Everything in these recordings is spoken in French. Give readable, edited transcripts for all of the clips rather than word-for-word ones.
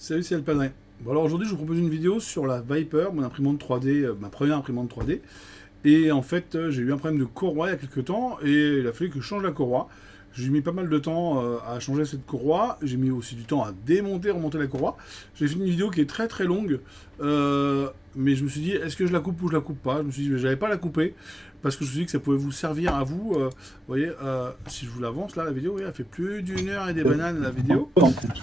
Salut, c'est Alpadré. Bon, alors aujourd'hui, je vous propose une vidéo sur la Viper, mon imprimante 3D, ma première imprimante 3D. Et en fait, j'ai eu un problème de courroie il y a quelques temps et il a fallu que je change la courroie. J'ai mis pas mal de temps à changer cette courroie. J'ai mis aussi du temps à démonter, remonter la courroie. J'ai fait une vidéo qui est très très longue, mais je me suis dit, est-ce que je la coupe ou je la coupe pas? Je me suis dit, j'allais pas la couper parce que je me suis dit que ça pouvait vous servir à vous. Vous voyez, si je vous l'avance là, la vidéo, oui, elle fait plus d'1 heure et des bananes la vidéo.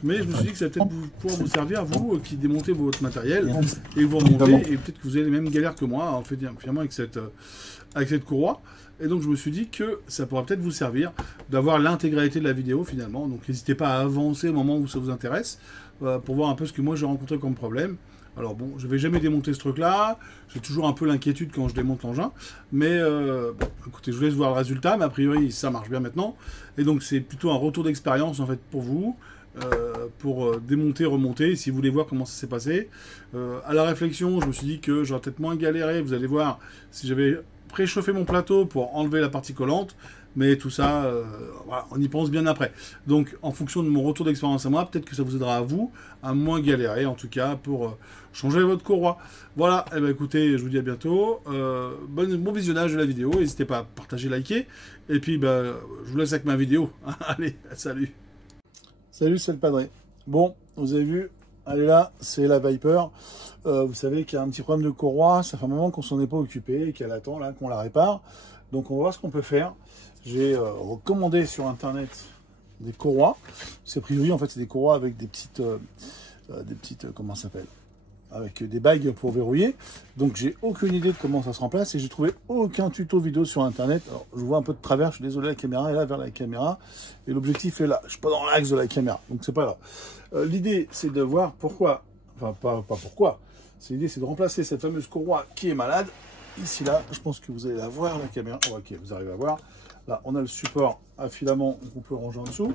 Mais je me suis dit que ça va peut-être pouvoir vous servir, vous qui démontez votre matériel et vous remontez. Et peut-être que vous avez les mêmes galères que moi, en fait, finalement, avec cette courroie. Et donc je me suis dit que ça pourrait peut-être vous servir d'avoir l'intégralité de la vidéo finalement. Donc n'hésitez pas à avancer au moment où ça vous intéresse pour voir un peu ce que moi j'ai rencontré comme problème. Alors bon, je vais jamais démonter ce truc-là. J'ai toujours un peu l'inquiétude quand je démonte l'engin. Mais bon, écoutez, je vous laisse voir le résultat. Mais a priori, ça marche bien maintenant. Et donc c'est plutôt un retour d'expérience en fait pour vous. Pour démonter, remonter, si vous voulez voir comment ça s'est passé. À la réflexion, je me suis dit que j'aurais peut-être moins galéré, vous allez voir, si j'avais préchauffé mon plateau pour enlever la partie collante, mais tout ça, voilà, on y pense bien après. Donc, en fonction de mon retour d'expérience à moi, peut-être que ça vous aidera à vous à moins galérer, en tout cas, pour changer votre courroie. Voilà, et ben écoutez, je vous dis à bientôt. Bon visionnage de la vidéo, n'hésitez pas à partager, liker, et puis ben, je vous laisse avec ma vidéo. Allez, salut. Salut, c'est le Padré. Bon, vous avez vu, elle est là, c'est la Viper. Vous savez qu'il y a un petit problème de courroie, ça fait un moment qu'on s'en est pas occupé et qu'elle attend là qu'on la répare. Donc on va voir ce qu'on peut faire. J'ai recommandé sur internet des courroies. C'est priori en fait c'est des courroies avec des petites, comment ça s'appelle, avec des bagues pour verrouiller. Donc j'ai aucune idée de comment ça se remplace et j'ai trouvé aucun tuto vidéo sur internet. Alors je vois un peu de travers, je suis désolé, la caméra est là vers la caméra et l'objectif est là. Je suis pas dans l'axe de la caméra, donc c'est pas grave. L'idée c'est de voir pourquoi, enfin pas pourquoi. L'idée c'est de remplacer cette fameuse courroie qui est malade. Ici là, je pense que vous allez la voir la caméra. Oh, ok, vous arrivez à voir. Là on a le support à filament qu'on peut ranger en dessous.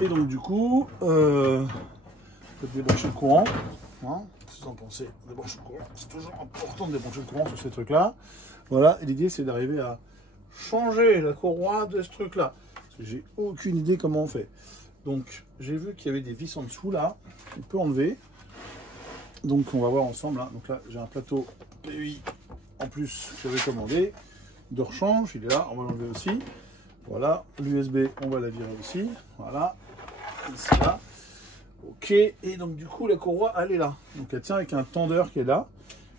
Et donc du coup, peut-être débrancher le courant. Hein, qu'est-ce que vous en pensez? Débrancher le courant. C'est toujours important de débrancher le courant sur ces trucs-là. Voilà, et l'idée c'est d'arriver à changer la courroie de ce truc-là. Parce que j'ai aucune idée comment on fait. Donc j'ai vu qu'il y avait des vis en dessous là, qu'on peut enlever. Donc on va voir ensemble. Hein. Donc là j'ai un plateau PEI en plus que j'avais commandé. De rechange, il est là, on va l'enlever aussi. Voilà, l'USB, on va la virer aussi. Voilà, ici là. Ok, et donc du coup la courroie elle est là. Donc elle tient avec un tendeur qui est là.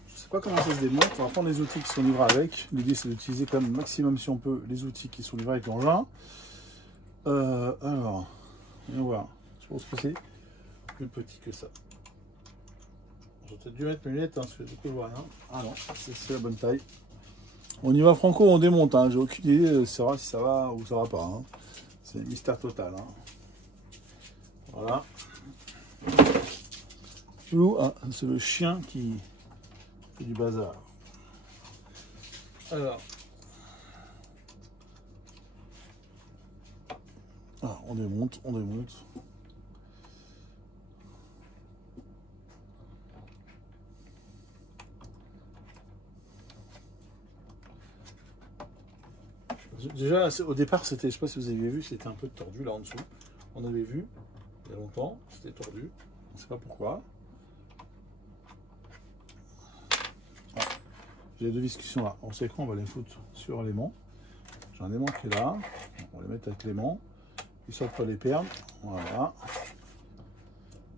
Je ne sais pas comment ça se démonte. On va prendre les outils qui sont livrés avec. L'idée c'est d'utiliser quand même maximum si on peut les outils qui sont livrés avec l'engin. Alors, voyons voir. Je pense que c'est plus petit que ça. J'aurais peut-être dû mettre mes lunettes, hein, parce que du coup je vois rien. Ah non, c'est la bonne taille. On y va franco, on démonte. Hein. J'ai aucune idée de savoir si ça va ou ça va pas. Hein. C'est mystère total. Hein. Voilà. Ah, c'est le chien qui fait du bazar. Alors. Ah, on démonte, on démonte. Déjà, au départ, c'était, je sais pas si vous avez vu, c'était un peu tordu là en dessous. On avait vu, il y a longtemps, c'était tordu. On ne sait pas pourquoi. Ah, j'ai deux vis qui sont là. On sait quoi, on va les foutre sur l'aimant. J'ai un aimant qui est là. On va les mettre avec l'aimant, histoire de ne pas les perdre. Voilà.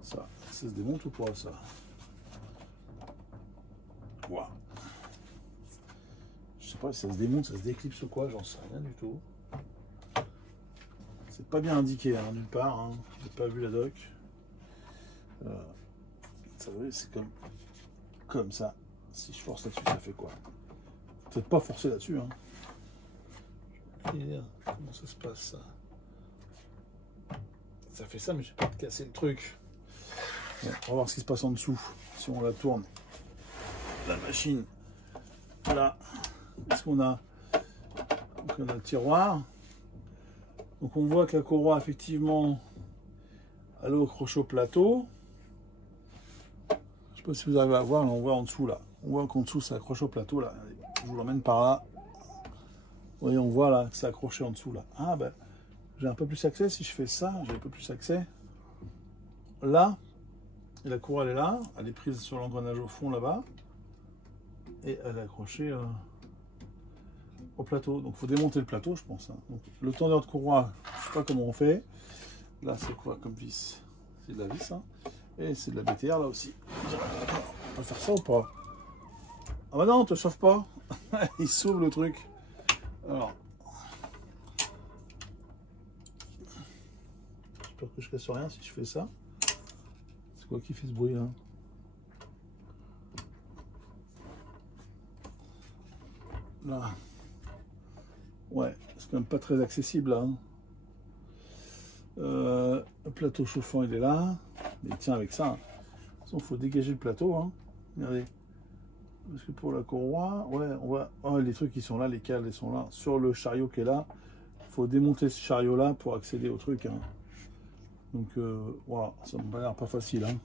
Ça se démonte ou pas ça? Voilà. Je sais pas si ça se démonte, ça se déclipse ou quoi, j'en sais rien du tout. C'est pas bien indiqué, hein, nulle part. Hein. J'ai pas vu la doc. C'est comme ça. Si je force là-dessus, ça fait quoi? Peut-être pas forcer là-dessus. Hein. Comment ça se passe ça? Ça fait ça, mais je vais pas te casser le truc. Bon, on va voir ce qui se passe en dessous. Si on la tourne, la machine. Voilà. Qu'est-ce qu'on a? Donc on a le tiroir. Donc on voit que la courroie, effectivement, elle est accrochée au plateau. Je ne sais pas si vous arrivez à voir, mais on voit en dessous là. On voit qu'en dessous, ça accroche au plateau là. Je vous l'emmène par là. Vous voyez, on voit là que c'est accroché en dessous là. Ah ben, j'ai un peu plus accès si je fais ça. J'ai un peu plus accès. Là, Et la courroie elle est là, elle est prise sur l'engrenage au fond là-bas. Et elle est accrochée au plateau. Donc il faut démonter le plateau, je pense. Hein. Donc, le tendeur de courroie, je ne sais pas comment on fait. Là c'est quoi comme vis? C'est de la vis. Hein. Et c'est de la BTR là aussi. On peut faire ça ou pas? Ah bah non, on te sauve pas. Il s'ouvre le truc. Alors. J'espère que je casse rien si je fais ça. C'est quoi qui fait ce bruit là? Là. Ouais, c'est quand même pas très accessible là. Hein. Le plateau chauffant il est là. Il tient avec ça. De toute façon, il faut dégager le plateau. Hein. Regardez. Parce que pour la courroie, ouais, on voit les trucs qui sont là, les cales, ils sont là. Sur le chariot qui est là, il faut démonter ce chariot là pour accéder au truc. Hein. Donc voilà, ça me l'air pas facile. Hein.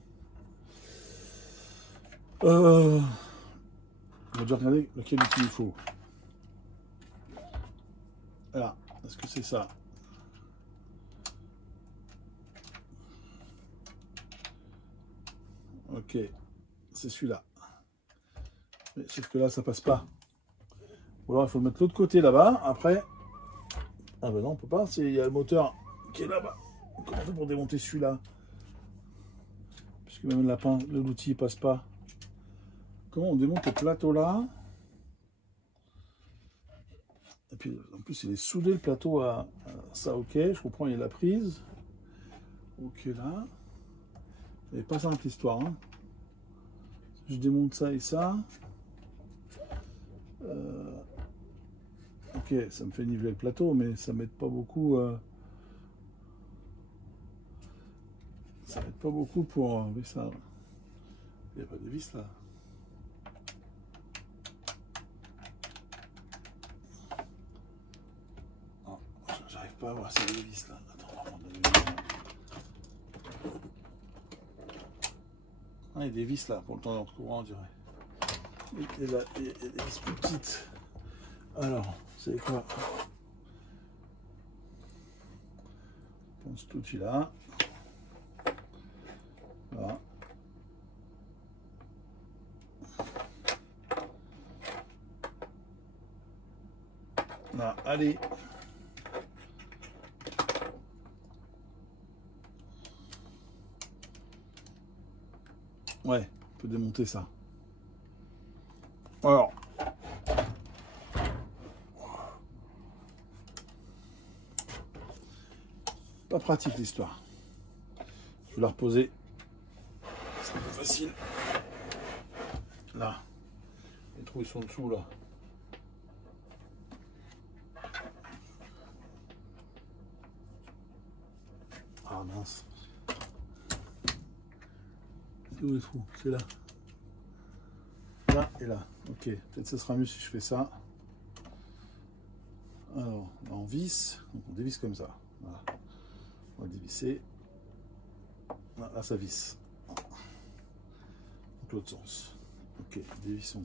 On va déjà regarder lequel il faut. Voilà, est-ce que c'est ça? Ok, c'est celui-là. Sauf que là, ça passe pas. Ou alors, il faut le mettre de l'autre côté là-bas. Après, ah ben non, on peut pas. Il y a le moteur qui est là-bas. Comment on fait pour démonter celui-là? Puisque même l'outil passe pas. Comment on démonte le plateau là? Et puis, en plus, il est soudé le plateau à ça. Ok, je comprends, il y a la prise. Ok, là. Et pas simple l'histoire. Hein. Je démonte ça et ça. Ok, ça me fait niveler le plateau, mais ça m'aide pas beaucoup. Ça m'aide pas beaucoup pour enlever ça. Il n'y a pas de vis là. Non, j'arrive pas à voir si il y a des vis là. Attends, on va prendre des vis. Ah, il y a des vis là pour le tendeur de courant, on dirait. Et là, il y a des vis plus petites. Alors, c'est quoi? On pense tout là. Voilà. Là, allez. Ouais, on peut démonter ça. Alors. Pas pratique l'histoire. Je vais la reposer. C'est plus facile. Là. Les trous ils sont dessous là. Ah mince. C'est où les trous? C'est là. Là et là. Ok. Peut-être ce sera mieux si je fais ça. Alors, là on visse. Donc on dévisse comme ça. Voilà. On va dévisser. Là, ça visse. Donc l'autre sens. Ok, dévissons.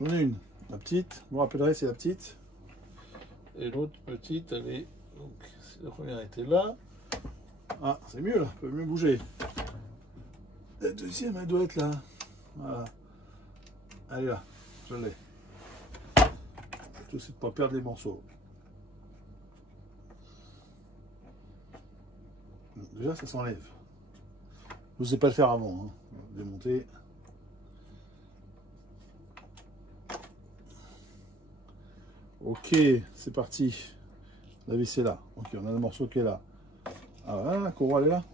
J'en ai une, la petite. Vous vous rappellerez, c'est la petite. Et l'autre petite, elle est. Donc, la première était là. Ah, c'est mieux là, elle peut mieux bouger. La deuxième, elle doit être là. Voilà. Elle est là, je l'ai. Tout c'est de ne pas perdre les morceaux. Déjà, ça s'enlève. Je ne sais pas le faire avant. Hein. Démonter. Ok, c'est parti. La vis est là. Ok, on a le morceau qui est là. Ah voilà, la courroie elle est là.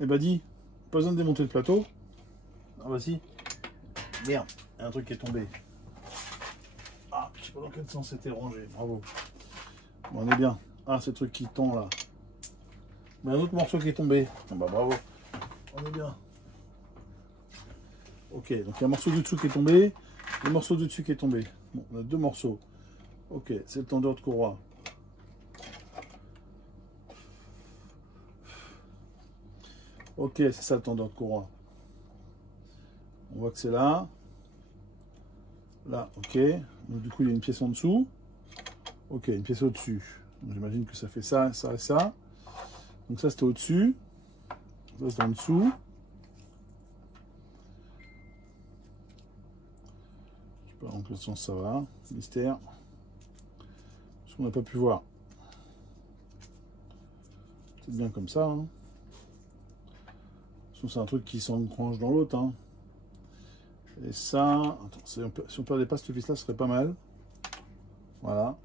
Eh ben dis, pas besoin de démonter le plateau. Ah vas-y. Merde, il y a un truc qui est tombé. Ah, je sais pas dans quel sens c'était rangé. Bravo. Bon, on est bien. Ah, c'est le truc qui tend là. Mais un autre morceau qui est tombé. Ah bah bravo. On est bien. Ok, donc il y a un morceau du dessous qui est tombé. Le morceau du dessus qui est tombé. Bon, on a deux morceaux. Ok, c'est le tendeur de courroie. Ok, c'est ça le tendeur de courroie. On On voit que c'est là. Là, ok. Donc, du coup, il y a une pièce en dessous. Ok, une pièce au-dessus. J'imagine que ça fait ça, ça et ça. Donc ça, c'était au-dessus. Ça, c'est en dessous. Je sais pas dans quel sens ça va. Mystère. Parce qu'on n'a pas pu voir. C'est bien comme ça. Hein. C'est un truc qui s'encranche dans l'autre. Hein. Et ça... Attends, si on perdait pas cette vis-là, ce serait pas mal. Voilà.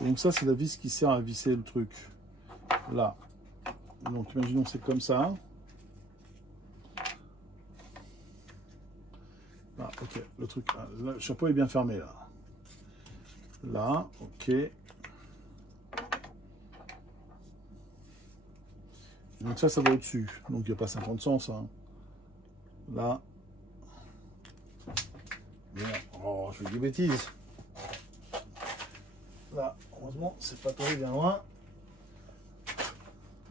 Et donc ça, c'est la vis qui sert à visser le truc. Là. Donc imaginons c'est comme ça. Là, ok. Le truc... Là, le chapeau est bien fermé, là. Là, ok. Donc ça va au-dessus. Donc il n'y a pas 50 sens. Hein. Là. Bien. Oh, je fais des bêtises. Là, heureusement, c'est pas tombé bien loin.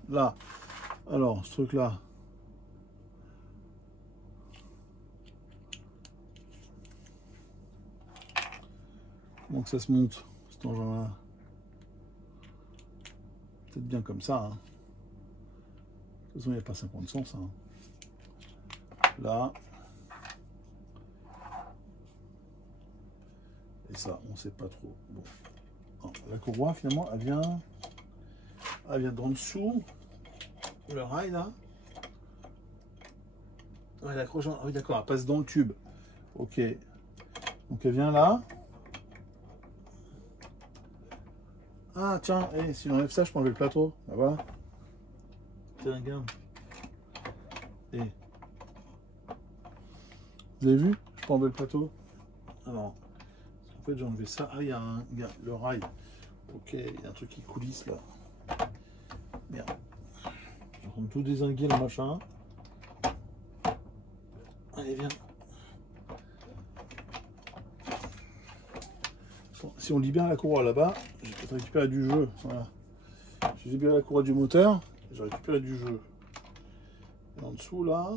Là. Alors, ce truc-là. Comment que ça se monte, cet engin-là? Peut-être bien comme ça. Hein. De toute façon, il n'y a pas 50 sens. Hein. Là. Et ça, on ne sait pas trop. Bon. Alors, la courroie, finalement, elle vient d'en dessous. Le rail, là. Ouais, l'accroche. Ah oui, d'accord, elle passe dans le tube. Ok. Donc, elle vient là. Ah, tiens, hey, si j'enlève ça, je peux enlever le plateau. Ben voilà. Tiens, regarde. Et... Vous avez vu? Je peux enlever le plateau. Alors, en fait, j'ai enlevé ça. Ah, il y a le rail. Ok, il y a un truc qui coulisse là. Merde. Je vais prendre tout dézinguer le machin. Allez, viens. Bon, si on libère la courroie là-bas, je vais peut-être récupérer du jeu. Voilà. J'ai libéré la courroie du moteur, j'ai récupéré du jeu. Et en dessous là,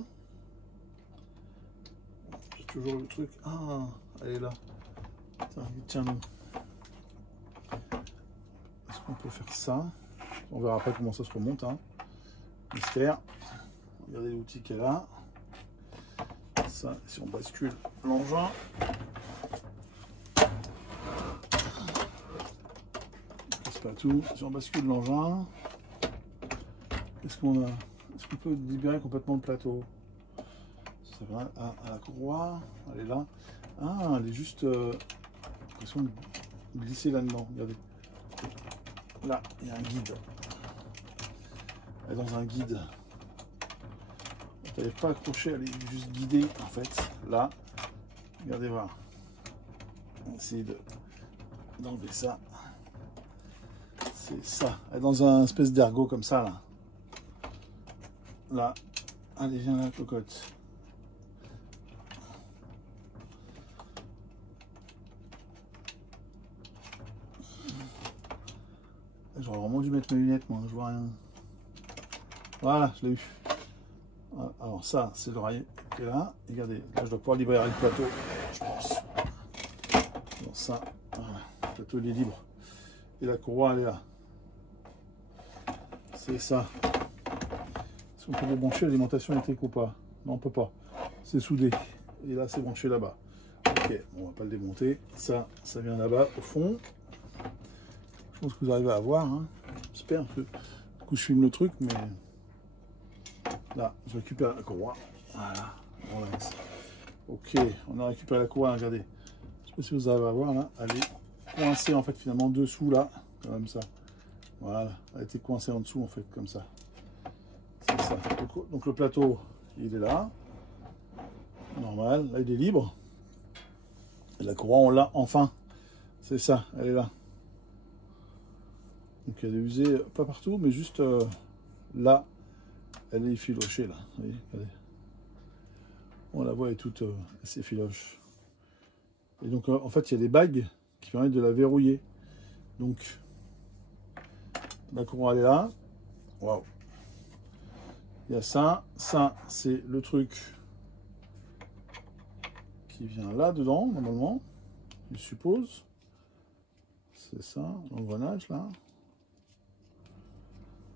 j'ai toujours le truc. Ah, elle est là. Tiens, non. Est-ce qu'on peut faire ça? On verra après comment ça se remonte. Hein. Mystère. Regardez l'outil qu'elle a. Ça, si on bascule l'engin. C'est pas tout. Si on bascule l'engin, qu'est-ce qu'on a? Est-ce qu'on peut libérer complètement le plateau? Ça va à la courroie. Elle est là. Ah, elle est juste. L'impression de glisser là-dedans. Regardez. Là, il y a un guide. Elle est dans un guide. Elle n'est pas accrochée, elle est juste guidée en fait. Là, regardez voir. On va essayer d'enlever ça. C'est ça. Elle est dans un espèce d'ergot comme ça là. Là. Allez, viens là, cocotte. J'aurais vraiment dû mettre mes lunettes, moi, je vois rien. Voilà, je l'ai eu. Alors ça, c'est l'oreille qui est là. Regardez, là je dois pouvoir libérer le plateau, je pense. Alors ça, voilà, le plateau il est libre. Et la courroie elle est là. C'est ça. Est-ce qu'on peut brancher l'alimentation électrique ou pas? Non, on peut pas. C'est soudé. Et là, c'est branché là-bas. Ok, bon, on va pas le démonter. Ça vient là-bas au fond. Je pense que vous arrivez à voir. Hein. J'espère que du coup je filme le truc, mais là, je récupère la courroie. Voilà, on laisse. Ok, on a récupéré la courroie. Regardez, je sais pas si vous arrivez à voir là. Elle est coincée en fait finalement dessous là, comme ça. Voilà, elle a été coincée en dessous en fait, comme ça. C'est ça. Donc le plateau, il est là. Normal, là il est libre. Et la courroie, on l'a enfin. C'est ça, elle est là. Donc elle est usée, pas partout, mais juste là, elle est effilochée là. Vous voyez, regardez. On la voit, elle est toute assez effiloche. Et donc en fait, il y a des bagues qui permettent de la verrouiller. Donc la courroie elle est là. Waouh. Il y a ça, c'est le truc qui vient là-dedans, normalement, je suppose. C'est ça, l'engrenage, là.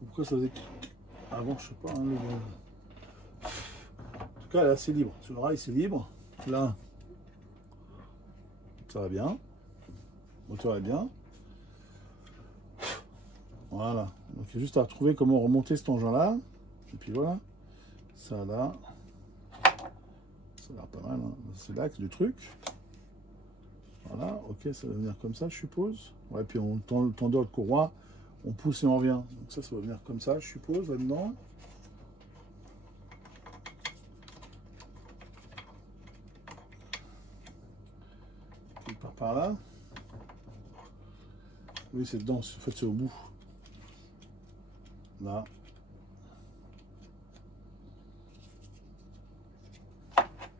Pourquoi ça faisait... Avant, je sais pas. Hein, en tout cas, là, c'est libre. Sur le rail, c'est libre. Là, ça va bien. Le moteur est bien. Voilà. Donc, il y a juste à retrouver comment remonter cet engin-là. Et puis voilà. Ça, là. Ça a l'air pas mal. Hein. C'est l'axe du truc. Voilà. Ok, ça va venir comme ça, je suppose. Ouais, puis on tend le tendeur de courroie. On pousse et on revient. Donc ça va venir comme ça, je suppose, là-dedans. Il part par là. Oui, c'est dedans. En fait, c'est au bout. Là.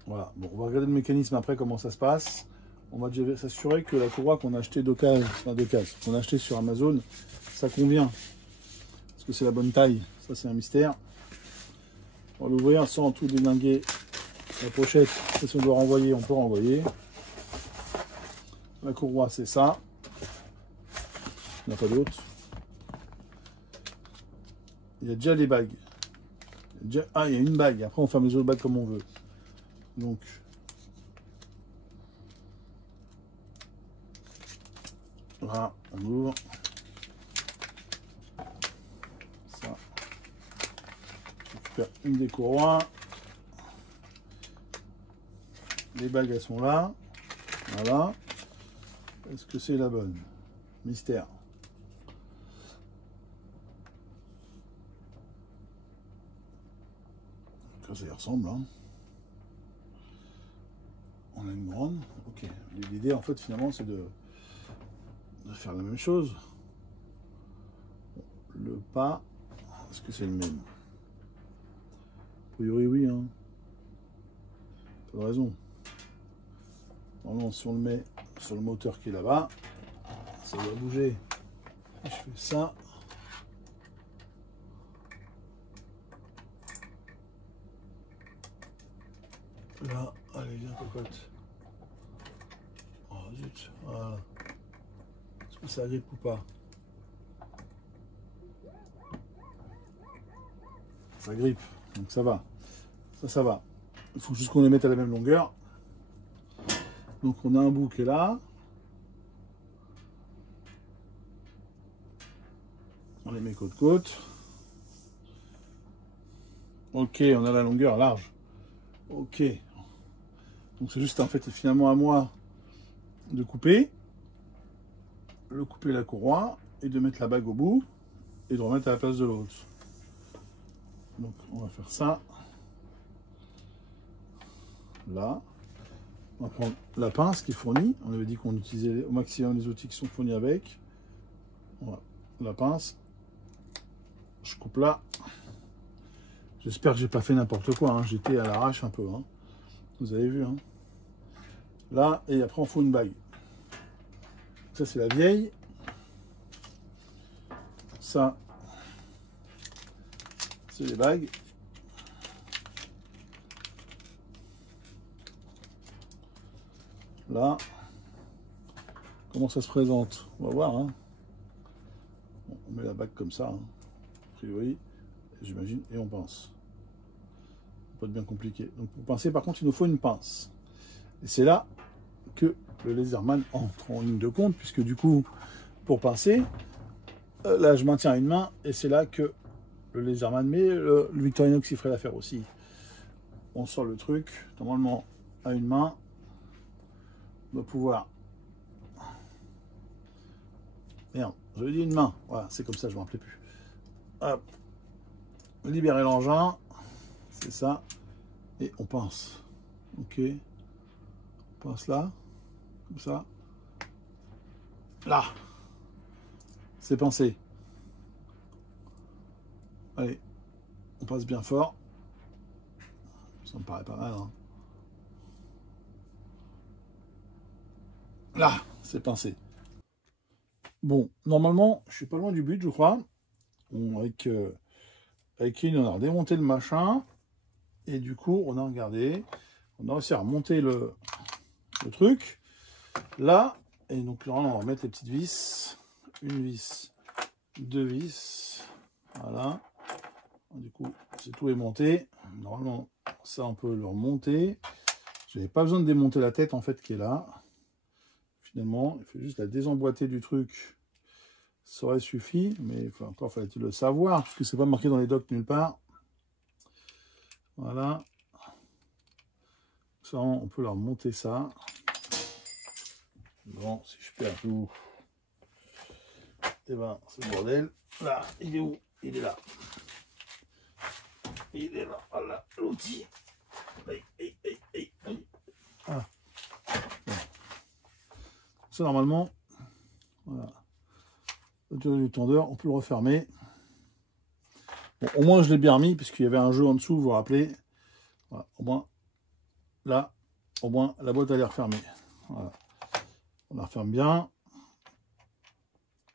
Voilà. Bon, on va regarder le mécanisme après, comment ça se passe. On va déjà s'assurer que la courroie qu'on a achetée d'occasion, qu'on a acheté sur Amazon, ça convient. Est-ce que c'est la bonne taille? Ça, c'est un mystère. On va l'ouvrir sans tout délinguer. La pochette, si on doit renvoyer, on peut renvoyer. La courroie, c'est ça. Il n'y en a pas d'autre. Il y a déjà les bagues. Ah, il y a une bague. Après, on fait les autres bagues comme on veut. Donc, voilà, on ouvre. Ça. Je récupère une des courroies. Les bagues, elles sont là. Voilà. Est-ce que c'est la bonne? Mystère. Ça y ressemble. Hein. On a une grande. Ok. L'idée, en fait, finalement, c'est de faire la même chose. Le pas. Est-ce que c'est le même? A priori, oui. Hein. Pas de raison. Normalement, si on le met sur le moteur qui est là-bas, ça va bouger. Je fais ça. Là, allez, viens, cocotte. Oh, zut, voilà. Est-ce que ça grippe ou pas? Ça grippe, donc ça va. Ça va. Il faut juste qu'on les mette à la même longueur. Donc on a un bout qui est là. On les met côte-côte. Ok, on a la longueur large. Ok. Donc c'est juste en fait finalement à moi de couper la courroie et de mettre la bague au bout et de remettre à la place de l'autre. Donc on va faire ça. Là. On va prendre la pince qui est fournie. On avait dit qu'on utilisait au maximum les outils qui sont fournis avec. Voilà. La pince. Je coupe là. J'espère que j'ai pas fait n'importe quoi. Hein. J'étais à l'arrache un peu. Hein. Vous avez vu. Hein. Là, et après on fout une bague. Ça c'est la vieille. Ça, c'est les bagues. Là, comment ça se présente? On va voir. Hein. Bon, on met la bague comme ça, hein. A priori, j'imagine, et on pince. Pas de bien compliqué. Donc pour pincer, par contre, il nous faut une pince. Et c'est là que le Laserman entre en ligne de compte, puisque du coup, pour pincer, là je maintiens une main, et c'est là que le Laserman, mais le Victorinox il ferait l'affaire aussi. On sort le truc, normalement à une main, on va pouvoir... Merde, j'avais dit une main, voilà, c'est comme ça, je ne me rappelais plus. Hop, libérer l'engin, c'est ça, et on pince. Ok, on pince là, comme ça. Là, c'est pincé. Allez, on passe bien fort. Ça me paraît pas mal. Hein. Là, c'est pincé. Bon, normalement, je suis pas loin du but, je crois. Bon, avec Kevin, on a redémonté le machin. Et du coup, on a regardé. On a réussi à remonter le truc. Là, et donc là, on va remettre les petites vis. Une vis, deux vis. Voilà. Du coup, c'est tout est monté. Normalement, ça, on peut le remonter. Je n'avais pas besoin de démonter la tête, en fait, qui est là. Finalement, il faut juste la désemboîter du truc. Ça aurait suffi, mais enfin, encore fallait-il le savoir, puisque c'est pas marqué dans les docs nulle part. Voilà. Ça, on peut leur monter ça. Bon, si je perds tout, et ben, c'est le bordel. Là, il est où? Il est là. Il est là. Voilà, l'outil. Ah. Bon. Ça, normalement, voilà. Le tendeur, on peut le refermer. Bon, au moins, je l'ai bien remis, puisqu'il y avait un jeu en dessous, vous vous rappelez. Voilà, au moins, là, au moins, la boîte, elle est refermée. Voilà. On la referme bien.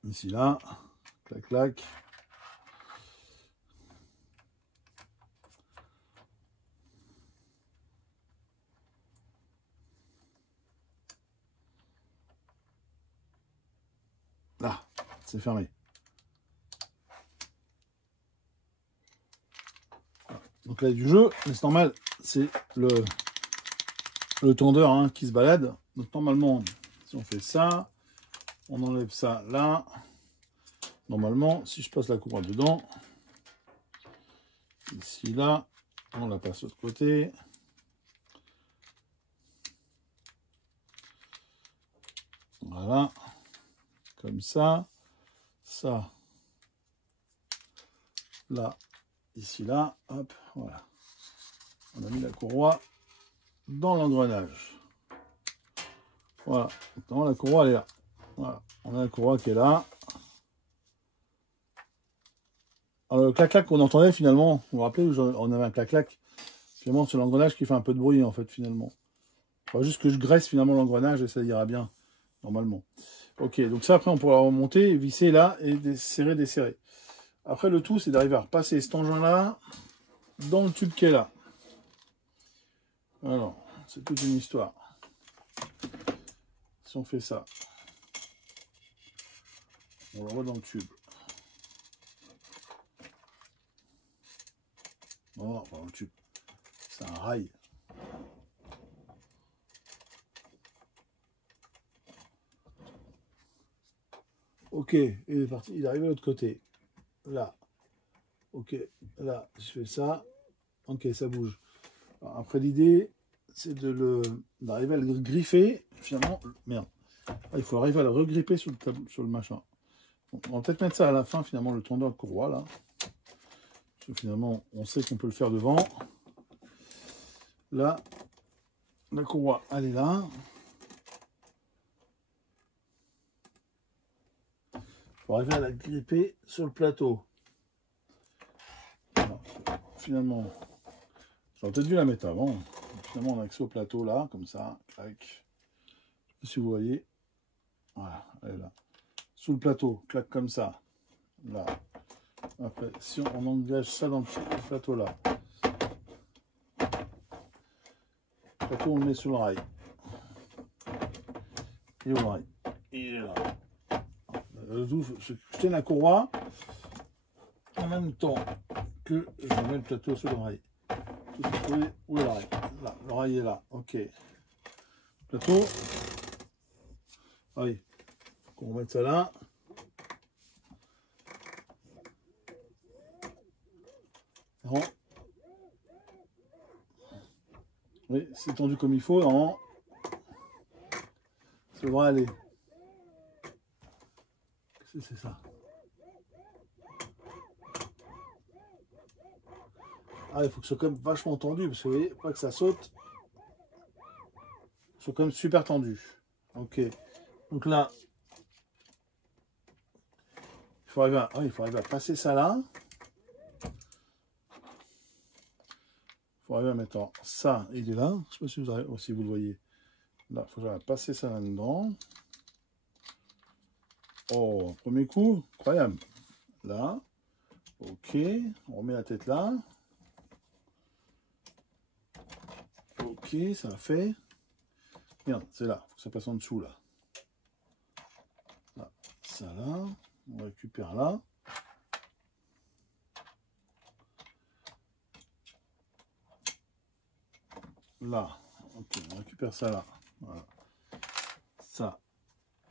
Ici, là. Clac, clac. Là, c'est fermé. Voilà. Donc là, il y a du jeu, mais c'est normal, c'est le tendeur hein, qui se balade. Donc normalement, si on fait ça, on enlève ça là. Normalement, si je passe la courroie dedans, ici, là, on la passe de l'autre côté. Voilà. Comme ça. Ça. Là. Ici, là. Hop. Voilà. On a mis la courroie dans l'engrenage. Voilà. Maintenant, la courroie, elle est là. Voilà. On a la courroie qui est là. Alors, le clac-clac qu'on entendait finalement, vous vous rappelez, on avait un clac-clac. Finalement, c'est l'engrenage qui fait un peu de bruit, en fait, finalement. Il faut juste que je graisse finalement l'engrenage et ça ira bien, normalement. Ok, donc ça, après, on pourra remonter, visser là et desserrer, desserrer. Après, le tout, c'est d'arriver à repasser cet engin-là dans le tube qui est là. Alors, c'est toute une histoire. Si on fait ça, on le revoit dans le tube. Non, pas dans le tube. C'est un rail. Ok, il est parti, il arrive à l'autre côté. Là. Ok, là, je fais ça. Ok, ça bouge. Alors, après, l'idée, c'est d'arriver à le griffer. Finalement, merde. Ah, il faut arriver à le regripper sur le machin. Donc, on va peut-être mettre ça à la fin, finalement, le tendeur de courroie, là. Parce que finalement, on sait qu'on peut le faire devant. Là, la courroie, elle est là. Il faut arriver à la gripper sur le plateau. Alors, finalement, j'aurais peut-être dû la mettre avant. Finalement, on a accès au plateau là, comme ça. Clac. Je sais pas si vous voyez. Voilà, elle est là. Sous le plateau, clac comme ça. Là. Après, si on engage ça dans le plateau là. Le plateau, on le met sur le rail. Et au rail. Il est là. Je tiens la courroie en même temps que je mets le plateau sur le rail. Où est le rail? Là, le rail est là. Ok. Plateau. Allez. On va mettre ça là. Non. Oui, c'est tendu comme il faut. Non. Ça devrait aller. C'est ça. Ah, il faut que ce soit quand même vachement tendu, parce que vous voyez, pas que ça saute. Ils sont quand même super tendus. Ok. Donc là, il faut arriver à passer ça là. Il faut arriver à mettre ça, il est là. Je ne sais pas si vous le voyez. Là, il faut que j'arrive à passer ça là-dedans. Oh, premier coup, incroyable. Là. Ok. On remet la tête là. Ok, ça a fait. Merde, c'est là. Faut que ça passe en dessous, là. Là. Ça, là. On récupère là. Là. Ok, on récupère ça là. Voilà. Ça.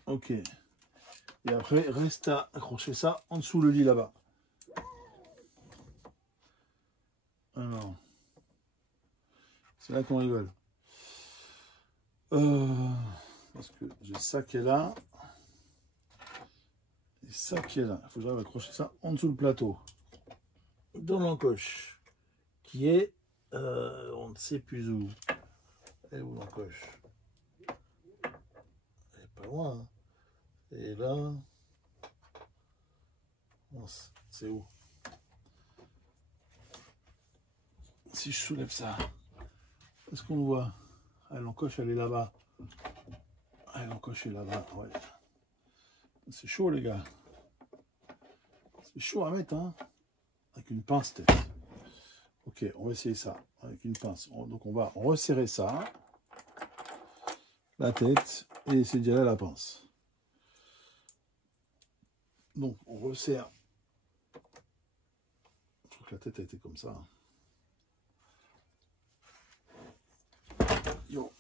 Ok. Et après, reste à accrocher ça en dessous le lit là-bas. Alors. C'est là qu'on rigole. Parce que j'ai ça qui est là. Et ça qui est là. Il faut que j'arrive à accrocher ça en dessous le plateau. Dans l'encoche. Qui est... on ne sait plus où. Elle est où l'encoche? Elle est pas loin. Hein. Et là... C'est où? Si je soulève ça, est-ce qu'on le voit? Ah, l'encoche, elle est là-bas. Ah, l'encoche est là-bas, ouais. C'est chaud, les gars. C'est chaud à mettre, hein. Avec une pince, peut-être. Ok, on va essayer ça. Avec une pince. Donc, on va resserrer ça. La tête. Et essayer d'y aller à la pince. Donc, on resserre. Je trouve que la tête a été comme ça. Yo.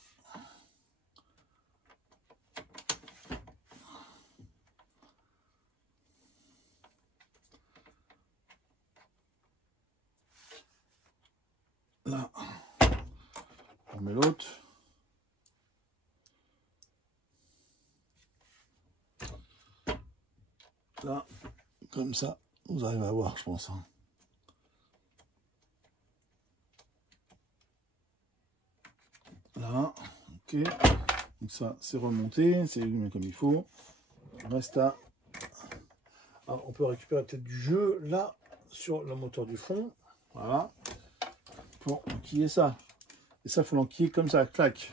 Là, on met l'autre. Là, comme ça, vous arrivez à voir, je pense. Hein. Là, ok. Donc ça, c'est remonté, c'est allumé comme il faut. Reste à... Alors, on peut récupérer peut-être du jeu là sur le moteur du fond. Voilà. Pour enquiller ça. Et ça, il faut l'enquiller comme ça, clac.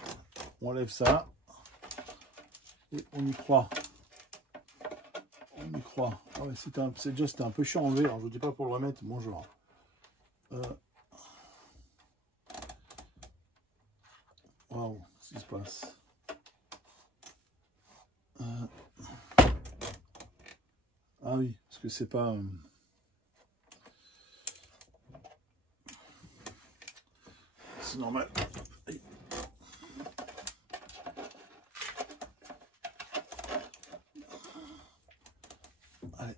On enlève ça. Et on y croit. On y croit. Ah ouais, c'était un peu chiant à enlever. Alors, je ne vous dis pas pour le remettre. Bonjour. Waouh, qu'est-ce qui se passe? Ah oui, parce que c'est pas... C'est normal. Allez.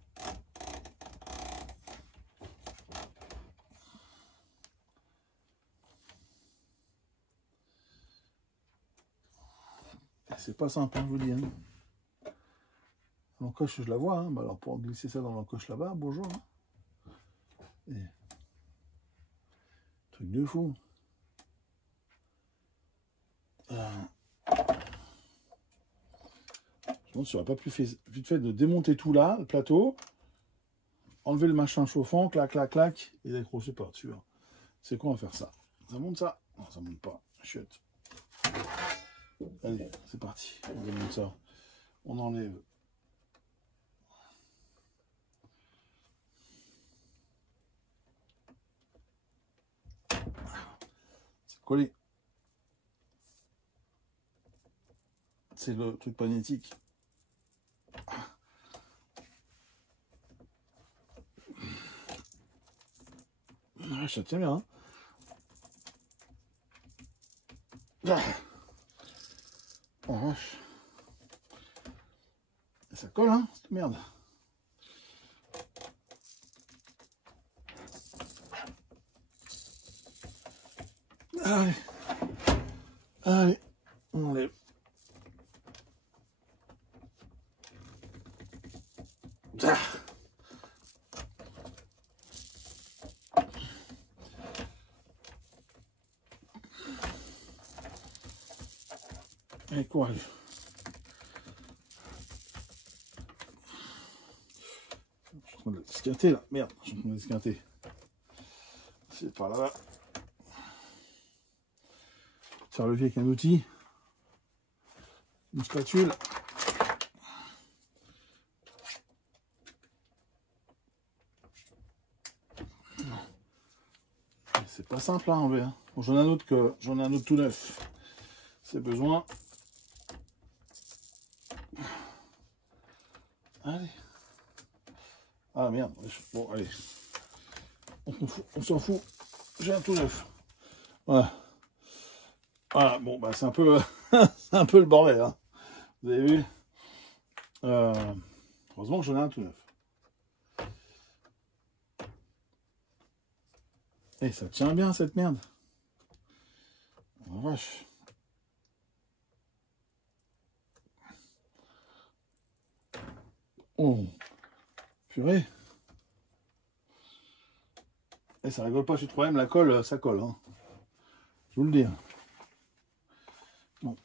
C'est pas simple, hein, je vous dis. Hein. L'encoche, je la vois. Hein. Bah alors, pour glisser ça dans l'encoche là-bas, bonjour. Hein. Et... Truc de fou. Je me demande si j'aurais pas plus vite fait de démonter tout là, le plateau, enlever le machin chauffant, clac, clac, clac, et d'accrocher par-dessus. Hein. C'est quoi, on va faire ça? Ça monte ça? Non, ça monte pas. Chut. Allez, c'est parti. On démonte ça. On enlève. C'est collé. C'est le truc magnétique. Ah, ça tient bien. Hein. Oh vache. Ça colle, hein, cette merde. Allez. Allez, on enlève. Ah. Allez, courage. Je suis en train de l'esquinter là. Merde, je suis en train de l'esquinter. C'est par là-bas. Faire levier avec un outil. Une spatule. C'est pas simple à enlever. Hein. Bon, j'en ai un autre tout neuf. C'est besoin Allez. Ah merde. Bon, allez. On s'en fout. J'ai un tout neuf. Voilà. Voilà, bon, bah c'est un peu, c'est un peu le bordel. Hein. Vous avez vu heureusement que j'en ai un tout neuf. Et ça tient bien cette merde. Oh, vache. Oh, purée. Et ça rigole pas chez 3M, la colle, ça colle. Hein. Je vous le dis. Bon.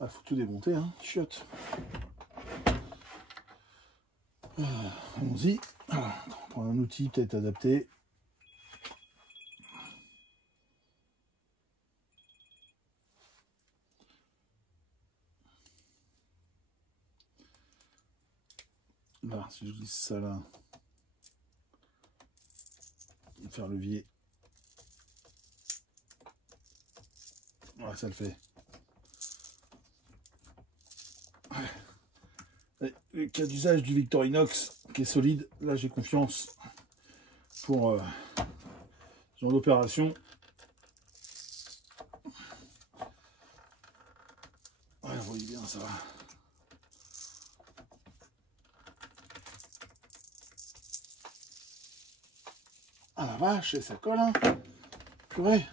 Ah, faut tout démonter, hein. Chiotte. Allons-y. On va prendre un outil peut-être adapté. Là, si je glisse ça là, je vais faire levier. Ouais, ça le fait. Le cas d'usage du Victorinox qui est solide, là j'ai confiance pour ce genre d'opération. Ouais, vous voyez bien ça va. Ah la vache, et ça colle hein. Purée.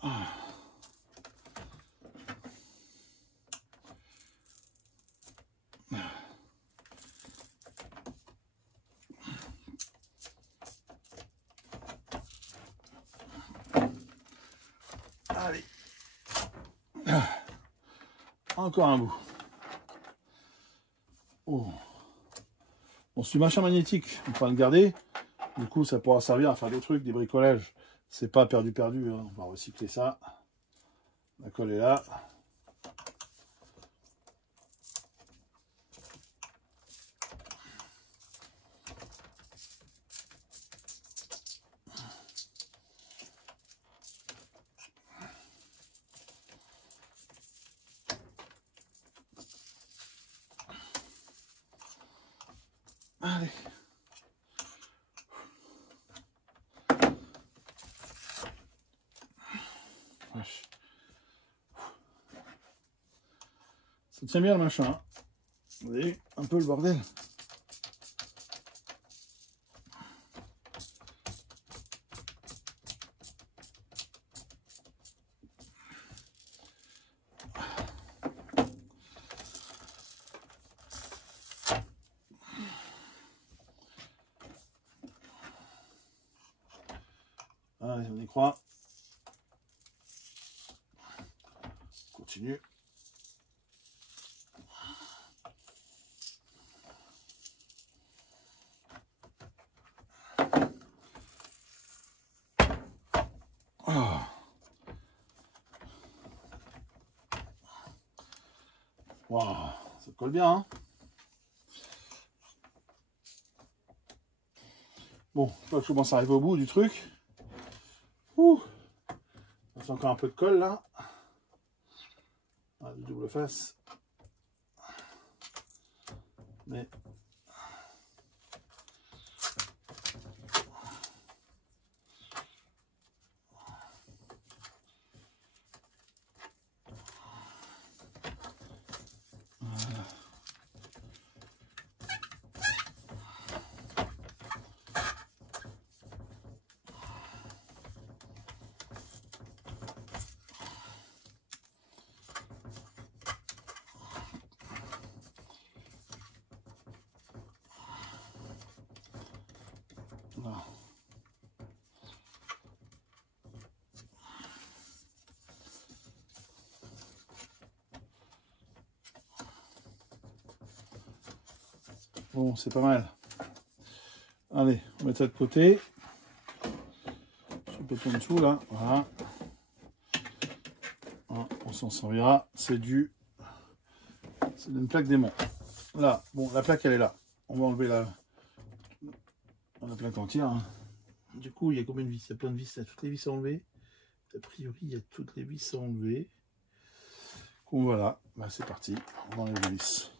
Ah. Allez. Encore un bout. Oh. Bon, ce machin magnétique, on va le garder. Du coup, ça pourra servir à faire des trucs, des bricolages. C'est pas perdu. Hein. On va recycler ça. La colle est là. Allez. Vache. Ça tient bien le machin. Hein. Vous voyez, un peu le bordel. Allez, on y croit. On continue. Oh. Wow, ça colle bien. Hein. Bon, je crois que je commence à arriver au bout du truc. Ouh. C'est encore un peu de colle là. Ah, double face. Mais voilà. Bon, c'est pas mal. Allez, on met ça de côté. Je peux en dessous là. Voilà. Voilà, on s'en servira. C'est une plaque d'aimant. Là, bon, la plaque elle est là. On va enlever la plaque entière. Hein. Du coup, il y a combien de vis? Il y a plein de vis, il y a toutes les vis à enlever. A priori, il y a toutes les vis à enlever. Donc voilà, bah, c'est parti, on enlève les vis.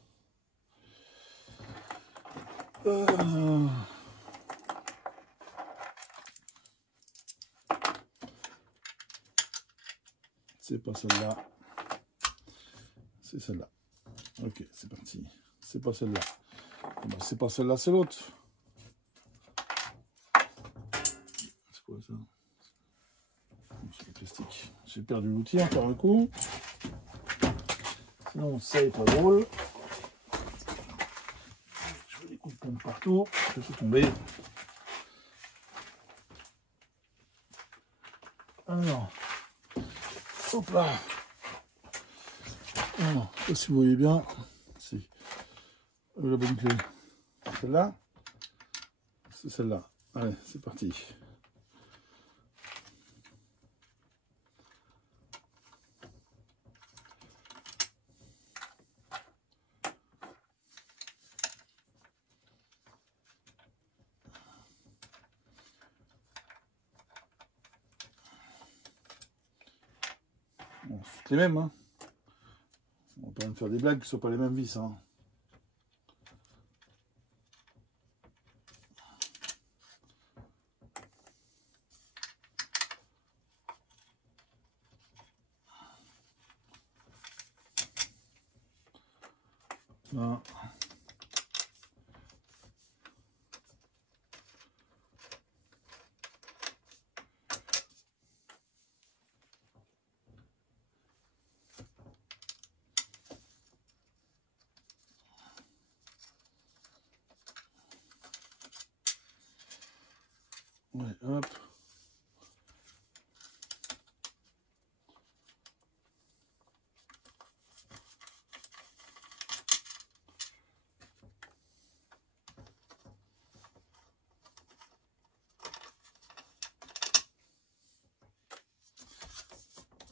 C'est pas celle-là. C'est celle-là. Ok, c'est parti. C'est pas celle-là. Bah, c'est pas celle-là, c'est l'autre. C'est quoi ça? C'est le plastique. J'ai perdu l'outil encore un coup. Sinon, ça n'est pas drôle. Je fais des coups de pompe partout. Je suis tombé. Alors, hop là. Alors, je sais pas si vous voyez bien. Si. La bonne clé. Celle-là. C'est celle-là. Allez, c'est parti. Bon, c'est les mêmes, hein. On va pas me faire des blagues qui ne sont pas les mêmes vis, hein. Là. Ouais, hop.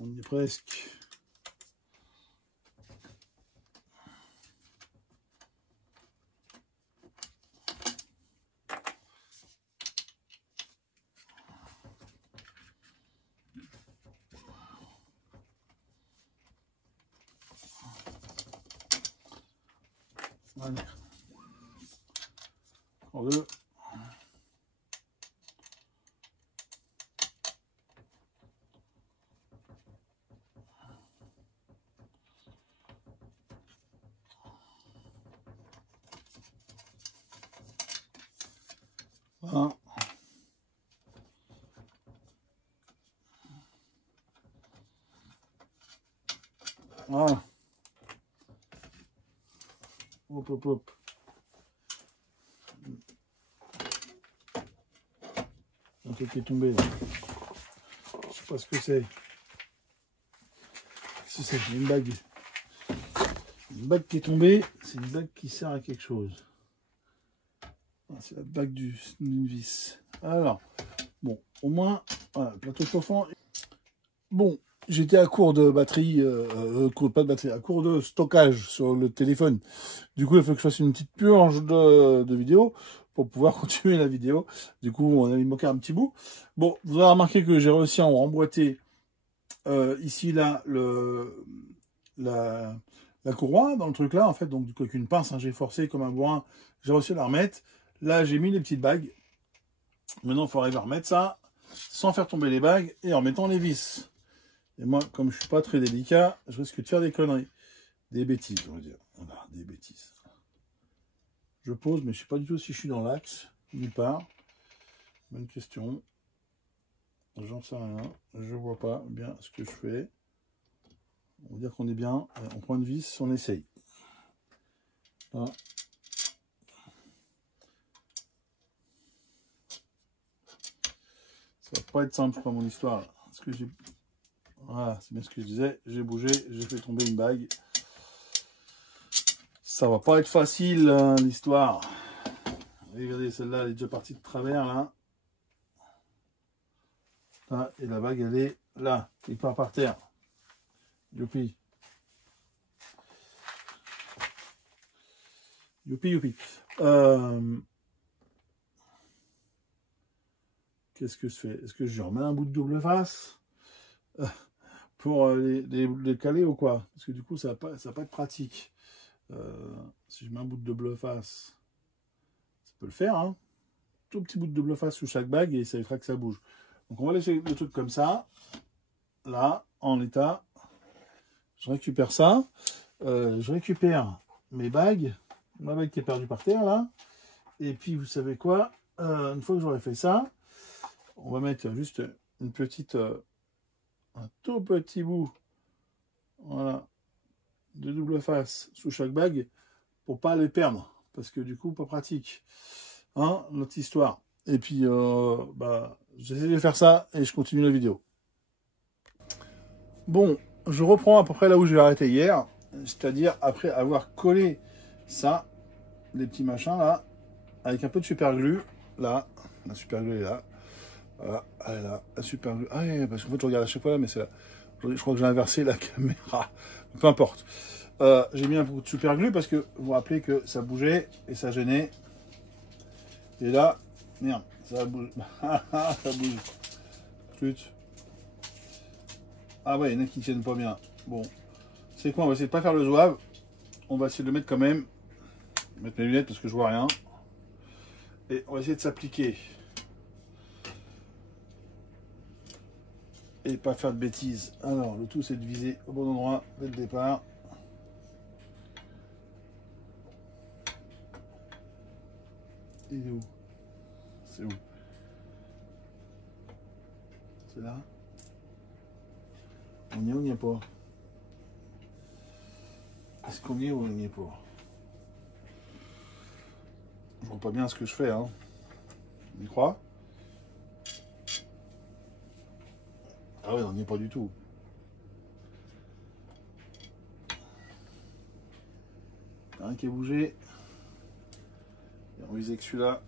On y est presque. Allez. Encore deux. Un. Voilà. Hop, hop, hop. Un truc qui est tombé là. Je sais pas ce que c'est. Si c'est une bague. Une bague qui est tombée, c'est une bague qui sert à quelque chose. C'est la bague d'une vis. Alors, bon, au moins, voilà, plateau chauffant. Bon, j'étais à court de batterie, pas de batterie, à court de stockage sur le téléphone. Du coup, il faut que je fasse une petite purge de vidéo pour pouvoir continuer la vidéo. Du coup, on a manqué un petit bout. Bon, vous avez remarqué que j'ai réussi à en remboîter ici, là, la courroie dans le truc là, en fait. Donc, avec une pince, hein, j'ai forcé comme un bourrin, j'ai réussi à la remettre. Là, j'ai mis les petites bagues. Maintenant, il faut arriver à remettre ça sans faire tomber les bagues et en mettant les vis. Et moi, comme je suis pas très délicat, je risque de faire des conneries. Des bêtises, on va dire. Voilà, des bêtises. Je pose, mais je sais pas du tout si je suis dans l'axe, nulle part. Bonne question. J'en sais rien. Je vois pas bien ce que je fais. On va dire qu'on est bien. On prend une vis, on essaye. Voilà. Ça va pas être simple, je crois, mon histoire. Parce que j'ai... Voilà, c'est bien ce que je disais. J'ai bougé, j'ai fait tomber une bague. Ça va pas être facile, hein, l'histoire. Regardez, celle-là, elle est déjà partie de travers, là. Là. Et la bague, elle est là. Il part par terre. Youpi. Youpi, youpi. Ok. qu'est-ce que je fais? Est-ce que je remets un bout de double face pour les caler ou quoi? Parce que du coup, ça va pas être pratique. Si je mets un bout de double face, ça peut le faire, hein. Tout petit bout de double face sous chaque bague et ça fera que ça bouge. Donc on va laisser le truc comme ça, là, en l'état. Je récupère ça. Je récupère mes bagues, ma bague qui est perdue par terre, là. Et puis, vous savez quoi? Une fois que j'aurai fait ça, on va mettre juste une petite, un tout petit bout, voilà, de double face sous chaque bague pour pas les perdre, parce que du coup, pas pratique. Hein, notre histoire. Et puis, j'essaie de faire ça et je continue la vidéo. Bon, je reprends à peu près là où j'ai arrêté hier, c'est-à-dire après avoir collé ça, les petits machins là, avec un peu de super glue, là, la super glue est là, voilà, elle est là, la super glue, ah ouais, parce qu'en fait je regarde à chaque fois là, mais c'est là, je crois que j'ai inversé la caméra, peu importe. J'ai mis un peu de super glue parce que vous vous rappelez que ça bougeait et ça gênait, et là, merde, ça bouge, ça bouge, flûte. Ah ouais, il y en a qui ne tiennent pas bien. Bon, c'est quoi? On va essayer de pas faire le zouave. On va essayer de le mettre quand même. Je vais mettre mes lunettes parce que je vois rien. Et on va essayer de s'appliquer. Et pas faire de bêtises. Alors, le tout c'est de viser au bon endroit dès le départ. Il est où? C'est où? C'est là? On y est ou on n'y est pas? Est-ce qu'on y est ou on n'y est pas? Je vois pas bien ce que je fais, hein. On y croit? Ah ouais, on n'y est pas du tout. Il n'y a rien qui est bougé. Et on visait que celui-là.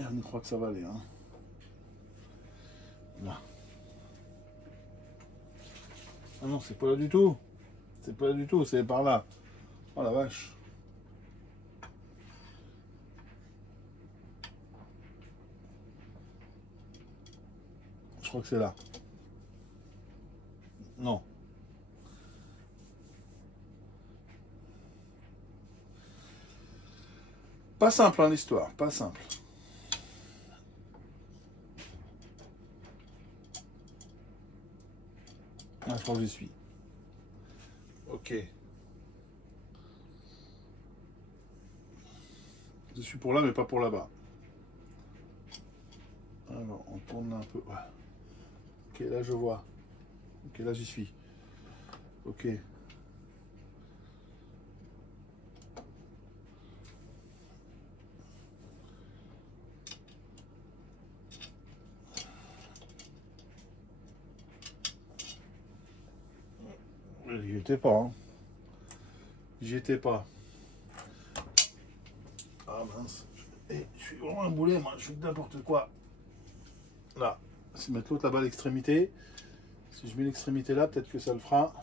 Et on y croit que ça va aller, hein. Là. Ah non, c'est pas là du tout. C'est pas là du tout, c'est par là. Oh la vache. Je crois que c'est là. Non. Pas simple, hein, l'histoire. Pas simple. Ah, je crois que j'y suis. Ok. Je suis pour là, mais pas pour là-bas. Alors, on tourne un peu. Ouais. Ok, là, je vois. Ok, là, j'y suis. Ok. J'y étais pas, hein. J'y étais pas. Ah mince. Et je suis vraiment un boulet, moi. Je fais n'importe quoi. Là. Si je mets l'autre là-bas à l'extrémité. Si je mets l'extrémité là, peut-être que ça le fera.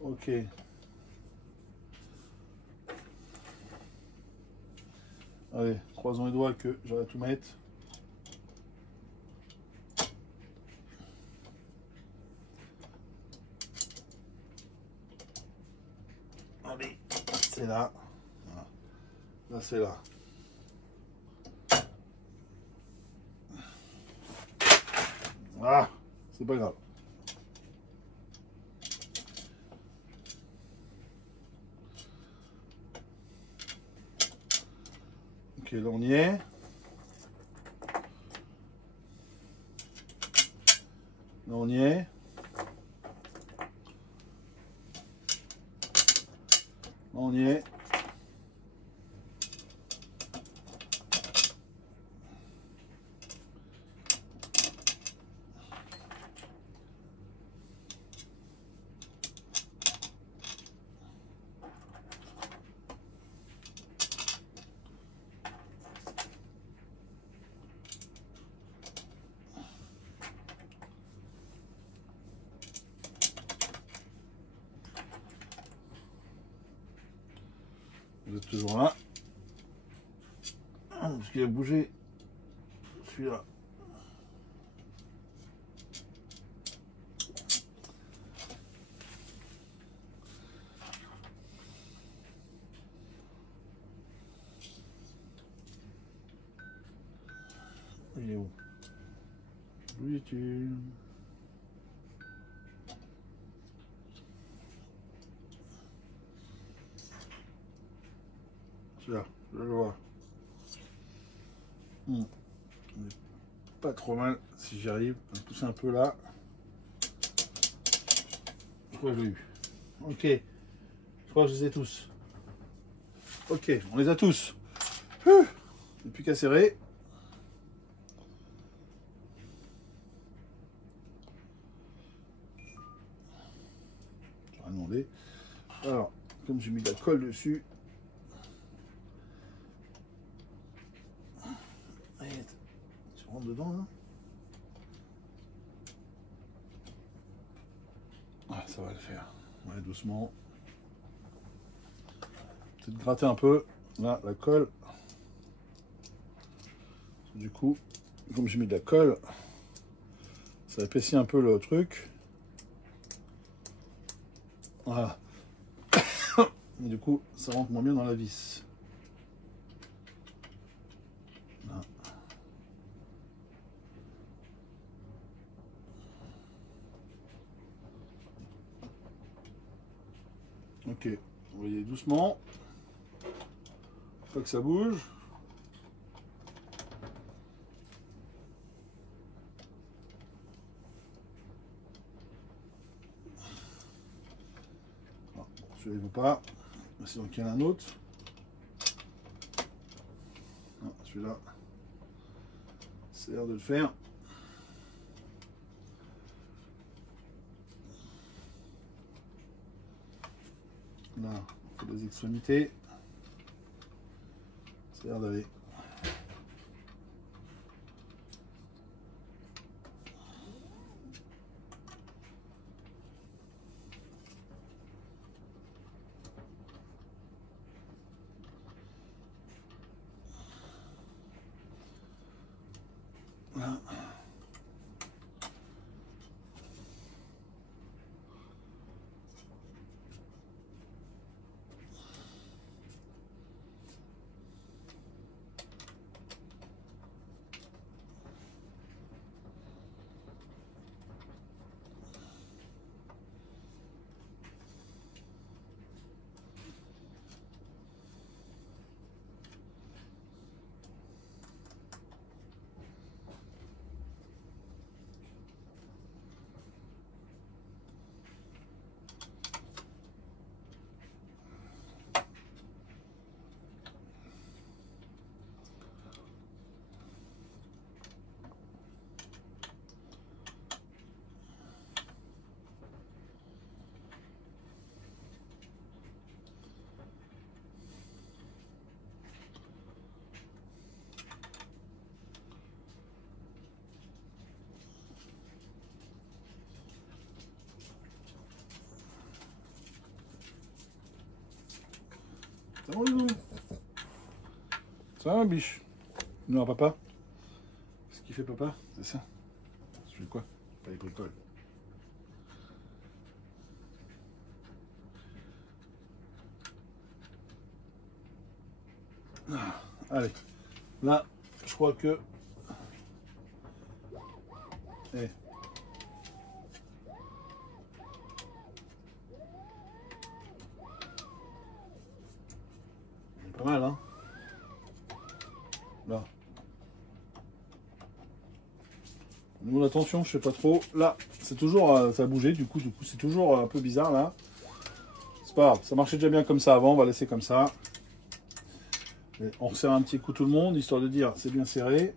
Ok. Allez, croisons les doigts que j'aurai tout mettre. Allez, c'est là. Voilà. Là, c'est là. Ah, c'est pas grave. Ok, là on y est. Là on y est. Là on y est. Vous êtes toujours là. Parce qu'il a bougé celui-là. Il est où? Où es-tu? Là, je le vois. Pas trop mal si j'y arrive. On va pousser un peu là. Je crois que je l'ai eu. Ok. Je crois que je les ai tous. Ok, on les a tous. Il n'y a plus qu'à serrer. J'aurais demandé. Alors, comme j'ai mis de la colle dessus. Allez, tu rentres dedans là. Ah, ça va le faire. Ouais, doucement. Peut-être gratter un peu. Là, la colle. Du coup, comme j'ai mis de la colle, ça épaissit un peu le truc. Voilà. Et du coup, ça rentre moins bien dans la vis. Là. Ok, vous voyez doucement. Pas que ça bouge. Ah, celui-là il ne veut pas. Sinon qu'il y en a un autre. Ah, celui-là, c'est l'air de le faire. Là, on fait des extrémités. C'est l'air d'aller. Là. Ça va, Loulou? Ça va, ma biche? Non, papa? Qu'est-ce qu'il fait, papa? C'est ça? Tu fais quoi? Pas les bricoles. Ah, allez. Là, je crois que... Eh. Pas mal, hein? Là. Au niveau de la tension, je sais pas trop. Là, c'est toujours... ça a bougé, du coup c'est toujours un peu bizarre, là. C'est pas grave, ça marchait déjà bien comme ça avant, on va laisser comme ça. Et on resserre un petit coup tout le monde, histoire de dire c'est bien serré.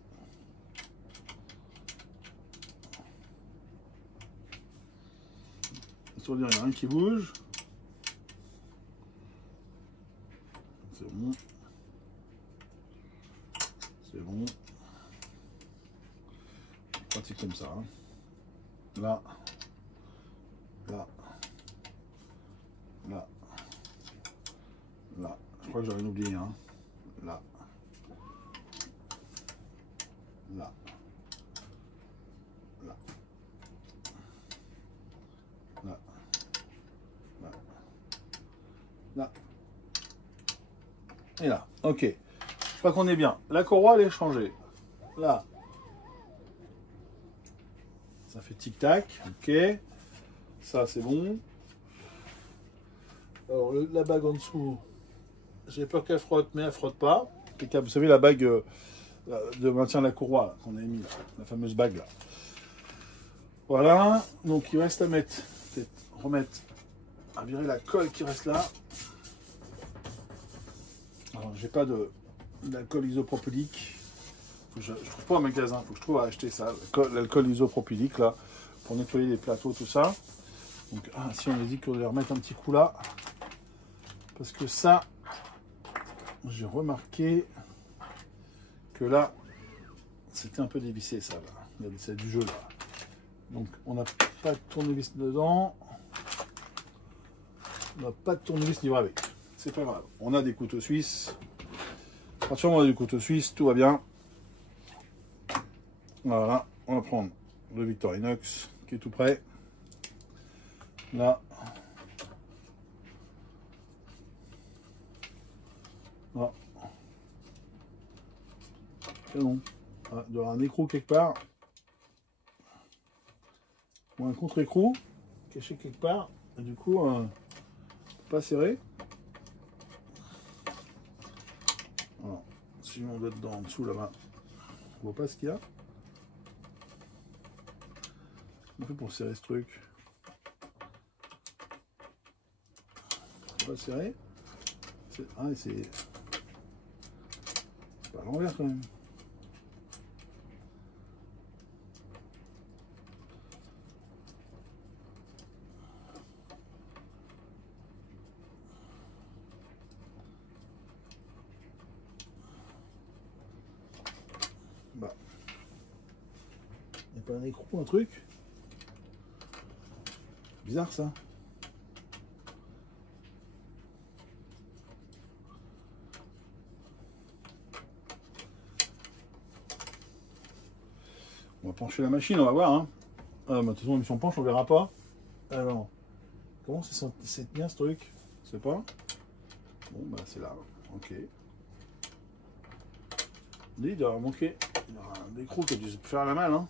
Histoire de dire il n'y a rien qui bouge. C'est bon. C'est bon. Pratique comme ça. Hein. Là. Là. Là. Là. Je crois que j'aurais oublié. Hein. Là. Là. et là. Ok. Je crois qu'on est bien. La courroie, elle est changée. Là. Ça fait tic-tac. Ok. Ça, c'est bon. Alors, la bague en dessous, j'ai peur qu'elle frotte, mais elle frotte pas. Vous savez, la bague de maintien de la courroie qu'on a mis, là, la fameuse bague là. Voilà. Donc, il reste à mettre, peut-être remettre, à virer la colle qui reste là. Alors, j'ai pas d'alcool isopropylique. Je trouve pas en magasin, faut que je trouve à acheter ça, l'alcool isopropylique là, pour nettoyer les plateaux, tout ça. Donc, si on a dit qu'on allait remettre un petit coup là, parce que ça, j'ai remarqué que là, c'était un peu dévissé ça là. C'est du jeu là. Donc, on n'a pas de tournevis dedans. On n'a pas de tournevis libre avec. C'est pas grave. On a des couteaux suisses. À partir du moment où on a du couteau suisse, tout va bien. Voilà, on va prendre le Victorinox qui est tout prêt. Là. Là. Canon. Ah, il doit y avoir un écrou quelque part. Ou un contre-écrou caché quelque part. Et du coup, pas serré. Alors, si on doit être en dessous là-bas, on voit pas ce qu'il y a. On fait pour serrer ce truc. Pas serré. Ah, c'est pas à l'envers quand même. Bah. Il n'y a pas un écrou, un truc? Bizarre ça. On va pencher la machine, on va voir. Hein. De toute façon, même si on penche, on verra pas. Alors, comment c'est bien ce truc? Je sais pas. Bon, bah c'est là. Ok. Il doit avoir manqué. Il y aura un écrou qui a dû se faire la malle. Hein.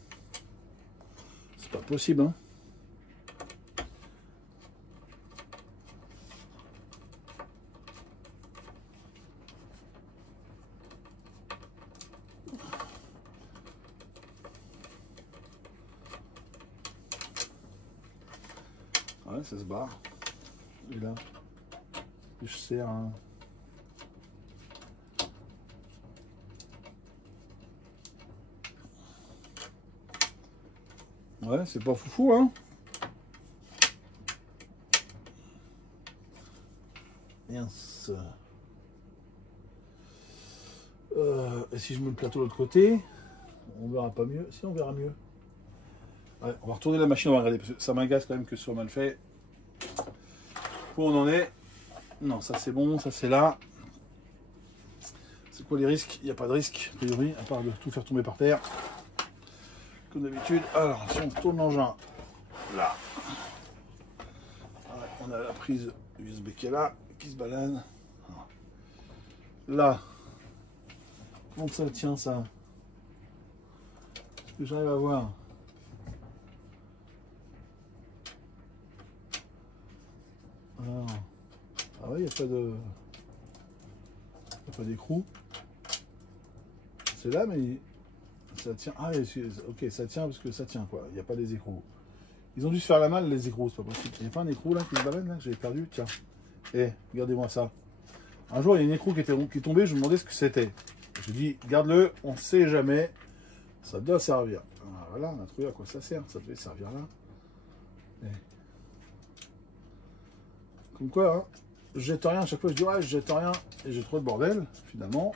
C'est pas possible. Hein. Ouais, ça se barre. Et là, je serre un... Ouais, c'est pas foufou, hein. Mince. Et si je mets le plateau de l'autre côté, on verra pas mieux. Si, on verra mieux. Ouais, on va retourner la machine, on va regarder, parce que ça m'agace quand même que ce soit mal fait. Où on en est? Non, ça c'est bon, ça c'est là. C'est quoi les risques? Il n'y a pas de risque, a priori, à part de tout faire tomber par terre. Comme d'habitude. Alors, si on tourne l'engin, là. Ouais, on a la prise USB qui est là, qui se balade. Là. Comment ça tient ça? Est-ce que j'arrive à voir? Alors, ah ouais, il n'y a pas de... Il n'y a pas d'écrou. C'est là, mais ça tient. Ah, ok, ça tient parce que ça tient quoi. Il n'y a pas des écrous. Ils ont dû se faire la malle, les écrous, c'est pas possible. Il n'y a pas un écrou là qui se balade là, que j'avais perdu. Tiens. Eh, regardez-moi ça. Un jour, il y a une écrou qui est tombée, je me demandais ce que c'était. Je dis, garde-le, on ne sait jamais. Ça doit servir. Ah, voilà, on a trouvé à quoi ça sert. Ça devait servir là. Eh. Comme quoi, hein, je jette rien. À chaque fois, je dis, ouais, je jette rien. Et j'ai trop de bordel, finalement.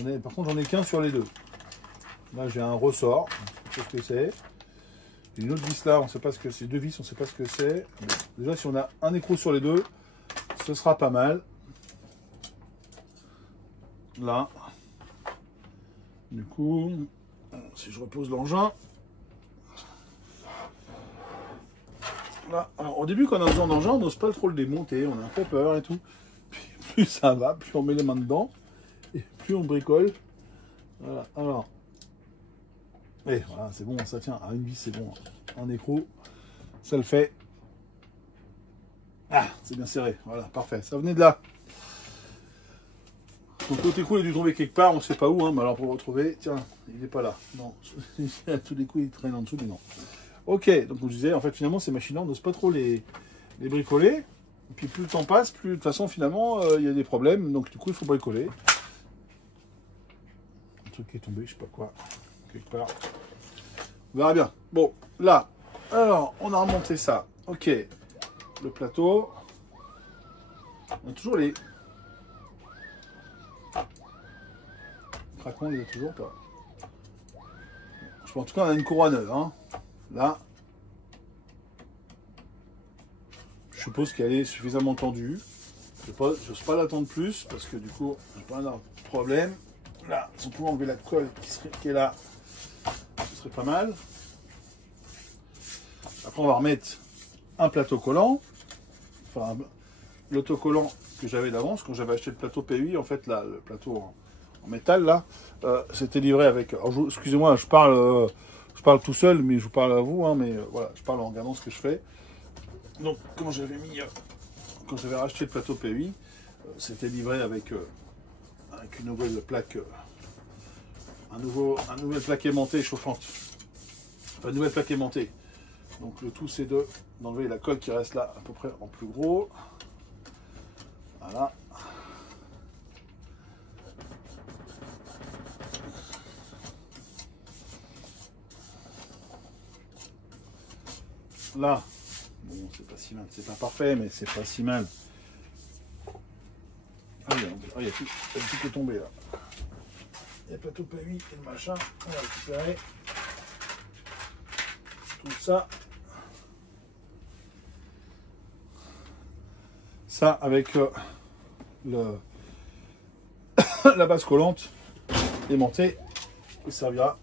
Bon, par contre, j'en ai qu'un sur les deux. Là, j'ai un ressort. Je sais pas ce que c'est. Une autre vis là, on ne sait pas ce que c'est. Deux vis, on ne sait pas ce que c'est. Bon, déjà, si on a un écrou sur les deux, ce sera pas mal. Là. Du coup, si je repose l'engin. Là, alors, au début, quand on a besoin d'engin, on n'ose pas trop le démonter. On a un peu peur et tout. Puis, plus ça va, plus on met les mains dedans, et plus on bricole. Voilà, alors. Et voilà, c'est bon, ça tient. Une vis, c'est bon. Un écrou, ça le fait. Ah, c'est bien serré. Voilà, parfait. Ça venait de là. Donc l'autre écrou, il a dû tomber quelque part, on ne sait pas où, hein, mais alors pour le retrouver, tiens, il n'est pas là. Non, à tous les coups, il traîne en dessous, mais non. Ok, donc comme je disais, en fait, finalement, ces machines-là, on n'ose pas trop les bricoler. Et puis plus le temps passe, plus de toute façon, finalement, il y a des problèmes. Donc du coup, il faut bricoler. Un truc qui est tombé, je sais pas quoi, quelque part. On verra bien. Bon, là, alors, on a remonté ça. Ok, le plateau. On a toujours les... Craquement, il y a toujours pas. Je pense en tout cas, on a une courroie neuve. Hein. Là, je suppose qu'elle est suffisamment tendue. Je n'ose pas l'attendre plus parce que du coup, j'ai pas un problème. Là, si on pouvait enlever la colle qui est là, ce serait pas mal. Après, on va remettre un plateau collant. Enfin, l'autocollant que j'avais d'avance quand j'avais acheté le plateau PUI. En fait, là, le plateau en métal, là, c'était livré avec... Excusez-moi, je parle tout seul, mais je vous parle à vous. Hein, mais voilà, je parle en regardant ce que je fais. Donc, quand j'avais racheté le plateau PUI, c'était livré avec une nouvelle plaque, un nouvel plaque aimantée chauffante. Enfin, une nouvelle plaque aimantée. Donc, le tout, c'est d'enlever la colle qui reste là, à peu près en plus gros. Voilà. Là, bon, c'est pas si mal, c'est pas parfait, mais c'est pas si mal. Ah, il y a tout qui est tombé là. Il y a le plateau PUI et le machin. On va récupérer tout ça. Ça avec la base collante aimantée, il servira.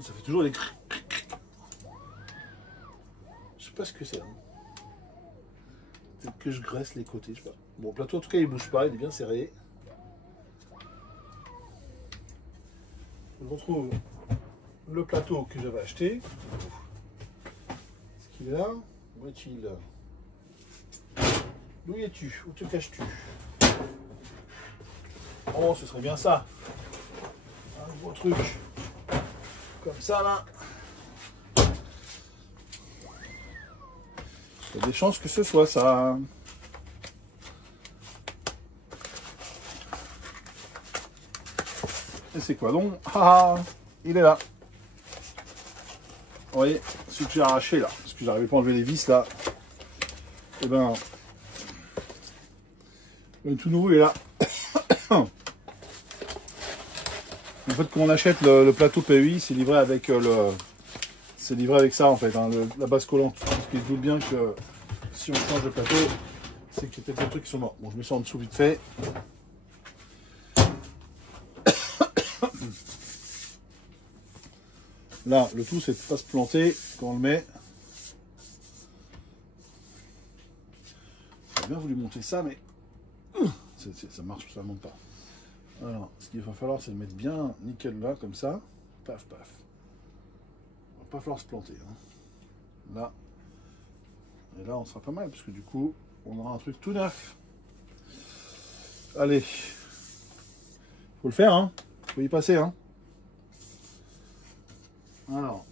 Ça fait toujours des cris. Je sais pas ce que c'est. Hein. Peut-être que je graisse les côtés, je sais pas. Bon, le plateau en tout cas il bouge pas, il est bien serré. Je retrouve le plateau que j'avais acheté. Est-ce qu'il est là? Où est-il? D'où es-tu? Où te caches-tu? Oh, ce serait bien ça. Un gros truc. Comme ça, là. Il y a des chances que ce soit ça. Et c'est quoi donc? Ah, il est là. Vous voyez, celui que j'ai arraché là, parce que j'arrivais pas à enlever les vis là. Et ben, le tout nouveau est là. En fait, quand on achète le plateau PUI, c'est livré avec c'est livré avec ça en fait, hein, la base collante. Parce qu'il se doute bien que si on change de plateau, c'est qu'il y a peut-être des trucs qui sont morts. Bon, je mets ça en dessous vite fait. Là, le tout, c'est de ne pas se planter quand on le met. J'ai bien voulu monter ça, mais ça marche, ça ne monte pas. Alors, ce qu'il va falloir, c'est le mettre bien nickel là, comme ça. Paf, paf. Il va pas falloir se planter. Hein. Là. Et là, on sera pas mal, parce que du coup, on aura un truc tout neuf. Allez. Faut le faire, hein. Faut y passer, hein. Alors,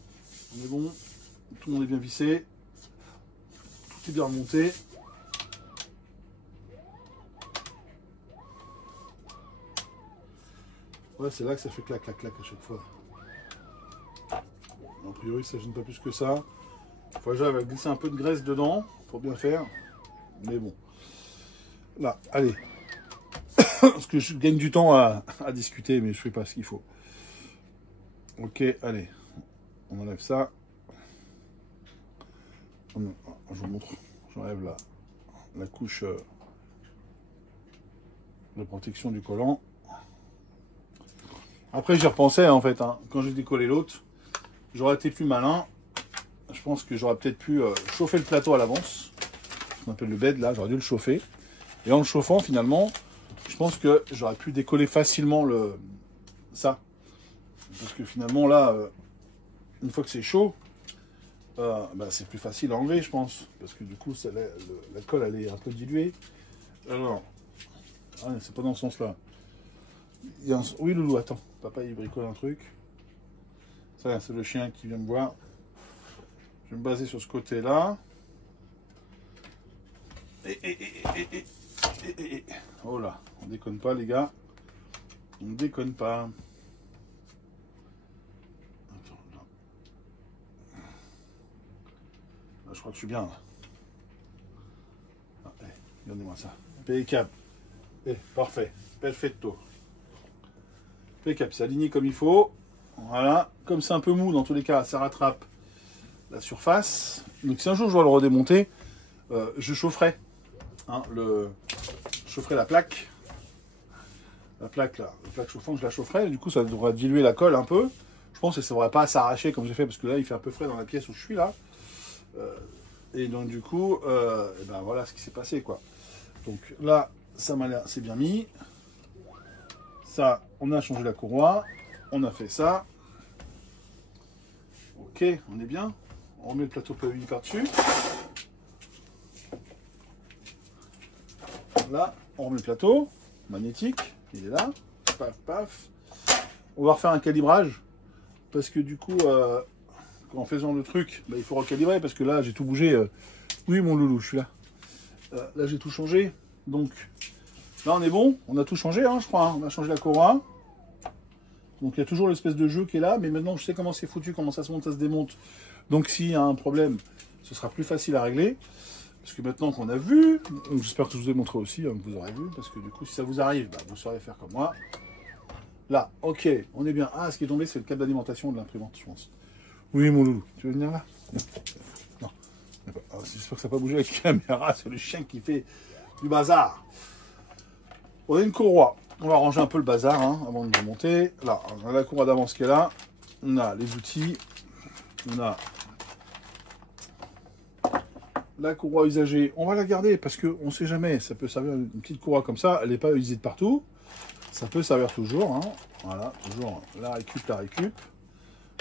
on est bon. Tout le monde est bien vissé. Tout est bien remonté. Ouais, c'est là que ça fait clac, clac, clac à chaque fois. A priori, ça gêne pas plus que ça. Il faut déjà glisser un peu de graisse dedans pour bien faire. Mais bon. Là, allez. Parce que je gagne du temps à discuter, mais je fais pas ce qu'il faut. Ok, allez. On enlève ça. Je vous montre. J'enlève la couche de protection du collant. Après, j'y repensais en fait. Hein, quand j'ai décollé l'autre, j'aurais été plus malin. Je pense que j'aurais peut-être pu chauffer le plateau à l'avance. Ce qu'on appelle le bed là. J'aurais dû le chauffer. Et en le chauffant, finalement, je pense que j'aurais pu décoller facilement ça. Parce que finalement, là, une fois que c'est chaud, c'est plus facile à enlever, je pense. Parce que du coup, la colle, elle est un peu diluée. Alors, c'est pas dans ce sens-là. Oui, Loulou, attends. Papa, il bricole un truc. Ça, c'est le chien qui vient me voir. Je vais me baser sur ce côté-là. Oh là, on déconne pas, les gars. On ne déconne pas. Attends, là, je crois que je suis bien, là. Regardez-moi ça. Impeccable. Parfait. Perfetto. Impeccable. C'est aligné comme il faut. Voilà. Comme c'est un peu mou, dans tous les cas, ça rattrape la surface. Donc si un jour je dois le redémonter, je chaufferai. Je chaufferai la plaque. La plaque là, la plaque chauffante, je la chaufferai. Du coup, ça devra diluer la colle un peu. Je pense que ça ne devrait pas s'arracher comme j'ai fait, parce que là, il fait un peu frais dans la pièce où je suis là. Et donc du coup, voilà ce qui s'est passé, quoi. Donc là, ça m'a l'air, c'est bien mis. Ça, on a changé la courroie. On a fait ça. Ok, on est bien. On remet le plateau PEI par-dessus. Là, on remet le plateau magnétique. Il est là. Paf, paf. On va refaire un calibrage. Parce que du coup, en faisant le truc, il faut recalibrer. Parce que là, j'ai tout bougé. Oui, mon loulou, je suis là. Là, j'ai tout changé. Donc, là, on est bon. On a tout changé, je crois. On a changé la courroie. Donc, il y a toujours l'espèce de jeu qui est là. Mais maintenant, je sais comment c'est foutu, comment ça se monte, ça se démonte. Donc, s'il y a un problème, ce sera plus facile à régler. Parce que maintenant qu'on a vu, j'espère que je vous ai montré aussi, que vous aurez vu. Parce que du coup, si ça vous arrive, vous saurez faire comme moi. Là, ok, on est bien. Ah, ce qui est tombé, c'est le câble d'alimentation de l'imprimante, je pense. Oui, mon loulou, tu veux venir là? Non. J'espère que ça n'a pas bougé avec la caméra. C'est le chien qui fait du bazar. On a une courroie. On va ranger un peu le bazar avant de remonter. Là, on a la courroie d'avance qui est là. On a les outils. On a la courroie usagée. On va la garder parce qu'on ne sait jamais. Ça peut servir une petite courroie comme ça. Elle n'est pas usée de partout. Ça peut servir toujours. Voilà, toujours la récup.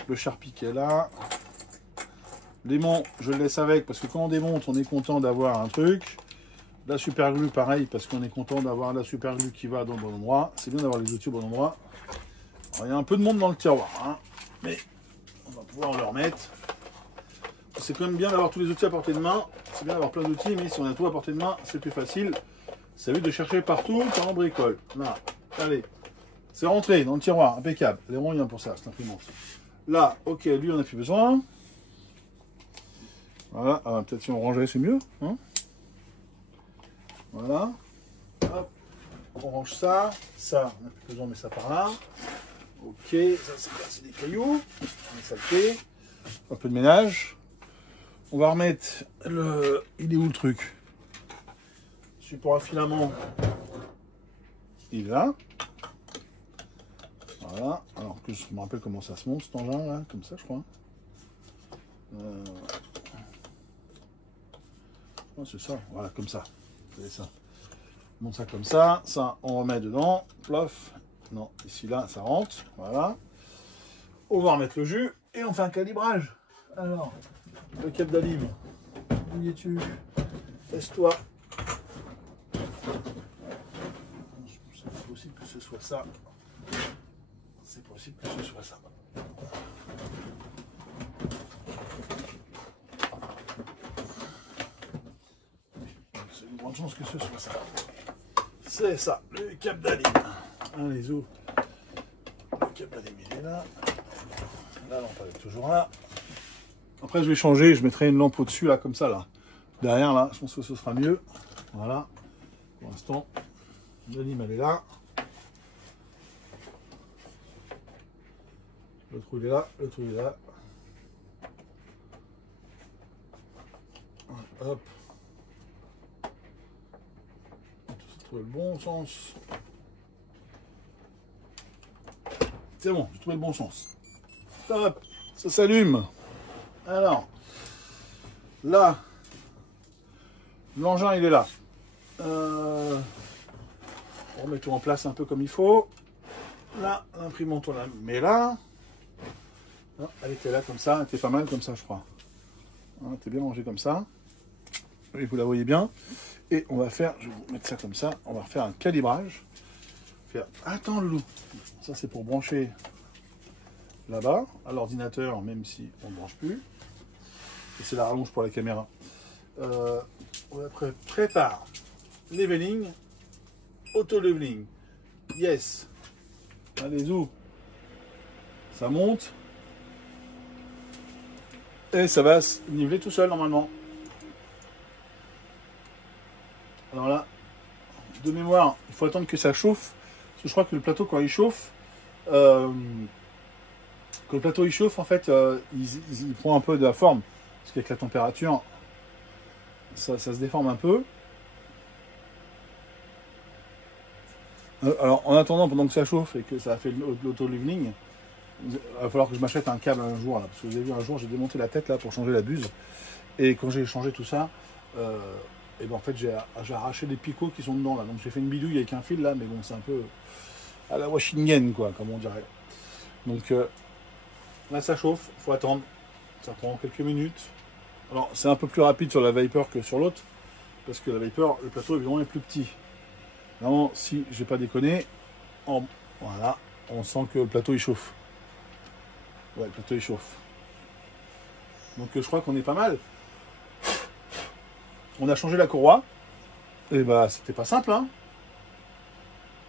Le charpie qui est là. L'aimant, je le laisse avec parce que quand on démonte, on est content d'avoir un truc. La super glue, pareil, parce qu'on est content d'avoir la super glue qui va dans le bon endroit. C'est bien d'avoir les outils au bon endroit. Alors, il y a un peu de monde dans le tiroir, mais on va pouvoir le remettre. C'est quand même bien d'avoir tous les outils à portée de main. C'est bien d'avoir plein d'outils, mais si on a tout à portée de main, c'est plus facile. Ça évite de chercher partout quand on bricole. Là, allez, c'est rentré dans le tiroir, impeccable. Les ronds, il y a pour ça, c'est imprimante. Là, ok, lui, on n'a plus besoin. Voilà, peut-être si on rangeait, c'est mieux. Voilà. Hop. On range ça. Ça, on n'a plus besoin, mais ça par là. Ok, ça c'est des cailloux. Des saletés. Un peu de ménage. On va remettre le... Il est où le truc? Support à filament. Il est là. Voilà. Alors que je me rappelle comment ça se monte cet engin là, comme ça je crois. Oh, c'est ça, voilà, comme ça. C'est ça. On monte ça comme ça. Ça, on remet dedans. Plof. Non, ici, là, ça rentre. Voilà. On va remettre le jus et on fait un calibrage. Alors, le câble d'alim. Où es-tu? Laisse-toi. C'est possible que ce soit ça. C'est possible que ce soit ça. Grande chance que ce soit ça. C'est ça, le câble d'alim. Allez, ouvre. Le câble d'alim, il est là. La lampe, elle est toujours là. Après, je vais changer. Je mettrai une lampe au-dessus, là, comme ça, là. Derrière, là, je pense que ce sera mieux. Voilà. Pour l'instant, l'alim, elle est là. Le trou, il est là. Le trou, il est là. Hop. Trouver le bon sens. C'est bon, j'ai trouvé le bon sens. Hop, ça s'allume. Alors, là, l'engin il est là. On remet tout en place un peu comme il faut. Là, l'imprimante, on la met là. Ah, elle était là comme ça, elle était pas mal comme ça, je crois. Elle était bien rangée comme ça. Et vous la voyez bien. Et on va faire, je vais vous mettre ça comme ça, on va refaire un calibrage. Attends, Loulou. Ça, c'est pour brancher là-bas, à l'ordinateur, même si on ne branche plus. Et c'est la rallonge pour la caméra. On va prépare leveling, auto-leveling. Yes. Allez, où ça monte. Et ça va se niveler tout seul, normalement. Alors là, de mémoire, il faut attendre que ça chauffe. Parce que je crois que le plateau, quand il chauffe, en fait, il prend un peu de la forme. Parce qu'avec la température, ça se déforme un peu. Alors, en attendant, pendant que ça chauffe et que ça a fait l'auto-leveling, il va falloir que je m'achète un câble un jour. Là, parce que vous avez vu, un jour, j'ai démonté la tête là pour changer la buse. Et quand j'ai changé tout ça, et ben en fait, j'ai arraché les picots qui sont dedans là. Donc j'ai fait une bidouille avec un fil là, mais bon, c'est un peu à la Washington, quoi, comme on dirait. Donc là, ça chauffe, il faut attendre. Ça prend quelques minutes. Alors, c'est un peu plus rapide sur la Viper que sur l'autre, parce que la Viper, le plateau évidemment est plus petit. Vraiment, si j'ai pas déconné, voilà, on sent que le plateau il chauffe. Ouais, le plateau il chauffe. Donc je crois qu'on est pas mal. On a changé la courroie. Et bah c'était pas simple, hein.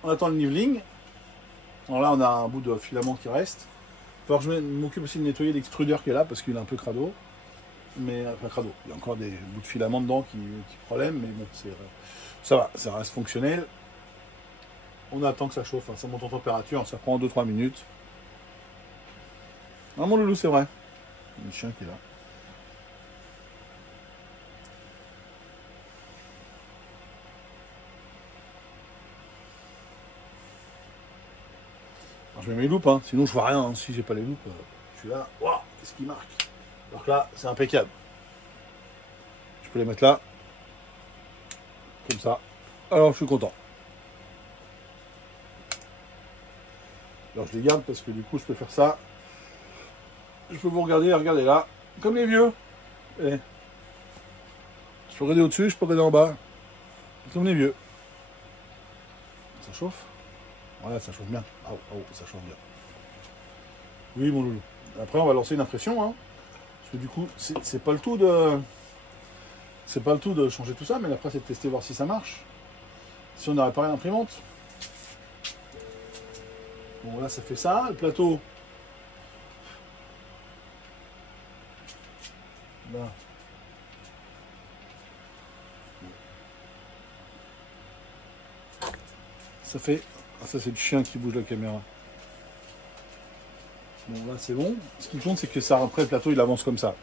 On attend le niveling. Alors là on a un bout de filament qui reste. Il va falloir que je m'occupe aussi de nettoyer l'extrudeur qui est là parce qu'il est un peu crado. Mais enfin crado. Il y a encore des bouts de filament dedans qui problème, mais bon, ça va, ça reste fonctionnel. On attend que ça chauffe, hein. Ça monte en température, ça prend 2-3 minutes. Ah mon loulou, c'est vrai. Il y a le chien qui est là. Alors, je mets mes loupes, hein. Sinon je vois rien, hein. Si j'ai pas les loupes, je suis là. Waouh, qu'est-ce qui marque? Alors que là, c'est impeccable. Je peux les mettre là. Comme ça. Alors je suis content. Alors je les garde parce que du coup je peux faire ça. Je peux vous regarder, regardez là. Comme les vieux. Et je peux regarder au-dessus, je peux regarder en bas. Comme les vieux. Ça chauffe? Voilà, ça chauffe bien. Oh, oh, ça chauffe bien. Oui, mon loulou. Après, on va lancer une impression, hein. Parce que du coup, c'est pas le tout de... C'est pas le tout de changer tout ça, mais après, c'est de tester, voir si ça marche. Si on a réparé l'imprimante. Bon, là, ça fait ça. Le plateau... Là. Ça fait... Ah, ça, c'est le chien qui bouge la caméra. Bon, là, c'est bon. Ce qui compte, c'est que ça, après, le plateau, il avance comme ça.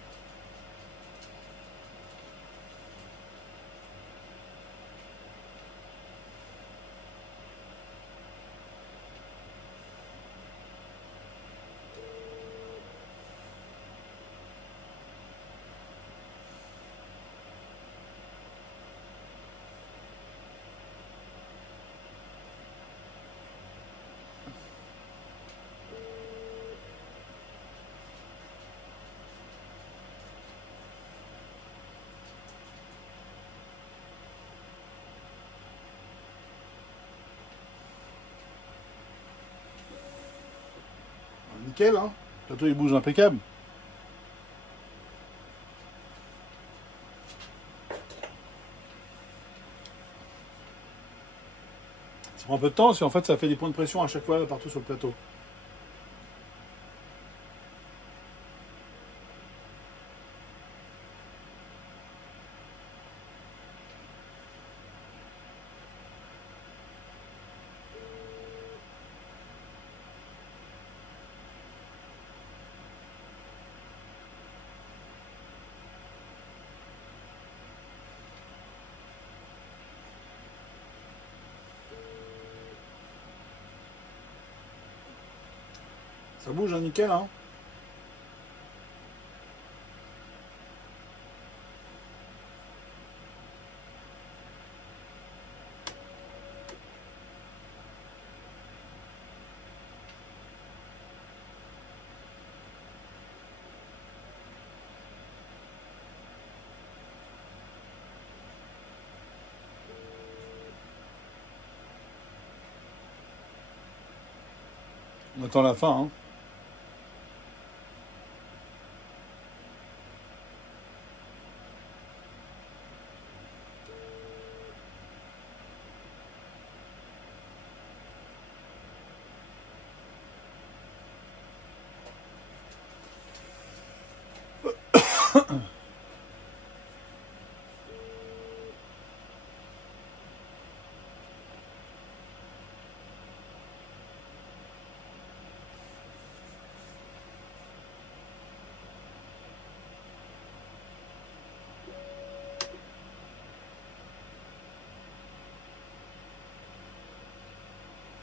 Nickel, hein. Le plateau, il bouge impeccable. Ça prend un peu de temps, parce qu'en fait, ça fait des points de pression à chaque fois partout sur le plateau. Ça bouge, hein, nickel, hein. On attend la fin, hein.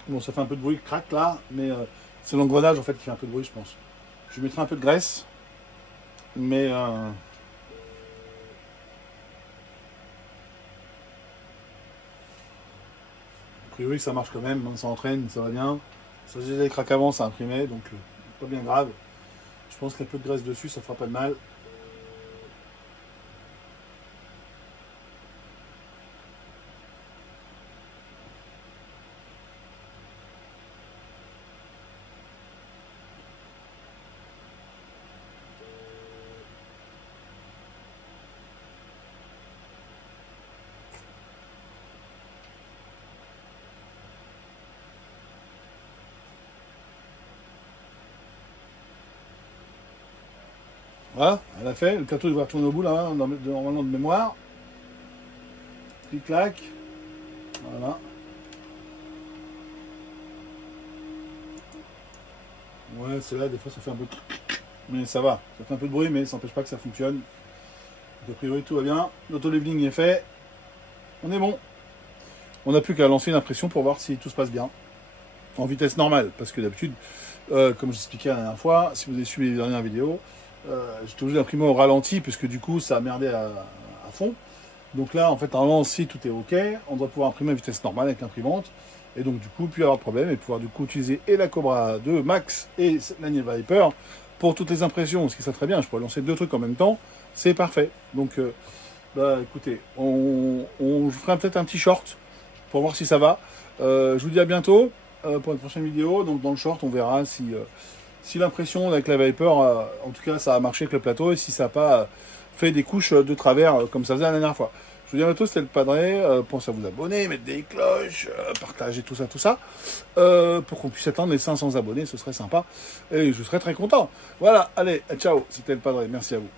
Bon, ça fait un peu de bruit, crac là, mais c'est l'engrenage en fait qui fait un peu de bruit, je pense. Je mettrai un peu de graisse, mais a priori ça marche quand même, ça entraîne, ça va bien. Ça faisait des craques avant, ça imprimait, donc pas bien grave. Je pense qu'un peu de graisse dessus, ça fera pas de mal. Voilà, elle a fait. Le plateau devrait retourner au bout là, hein, normalement de mémoire. Clic-clac. Voilà. Ouais, c'est là, des fois ça fait un peu... Mais ça va, ça fait un peu de bruit, mais ça n'empêche pas que ça fonctionne. Donc, a priori tout va bien. L'auto-leveling est fait. On est bon. On n'a plus qu'à lancer une impression pour voir si tout se passe bien. En vitesse normale, parce que d'habitude, comme j'expliquais la dernière fois, si vous avez suivi les dernières vidéos, j'étais obligé d'imprimer au ralenti, puisque du coup ça a merdé à fond. Donc là, en fait, normalement, si tout est OK, on doit pouvoir imprimer à vitesse normale avec l'imprimante. Et donc, du coup, plus avoir de problème et pouvoir du coup utiliser et la Cobra 2 Max et la Neva Viper pour toutes les impressions. Ce qui serait très bien, je pourrais lancer deux trucs en même temps. C'est parfait. Donc, bah écoutez, on fera peut-être un petit short pour voir si ça va. Je vous dis à bientôt pour une prochaine vidéo. Donc, dans le short, on verra si l'impression avec la Viper, en tout cas, ça a marché avec le plateau et si ça n'a pas fait des couches de travers comme ça faisait la dernière fois. Je vous dis à bientôt, c'était le Padré. Pensez à vous abonner, mettre des cloches, partager tout ça, pour qu'on puisse atteindre les 500 abonnés, ce serait sympa. Et je serais très content. Voilà, allez, ciao, c'était le Padré, merci à vous.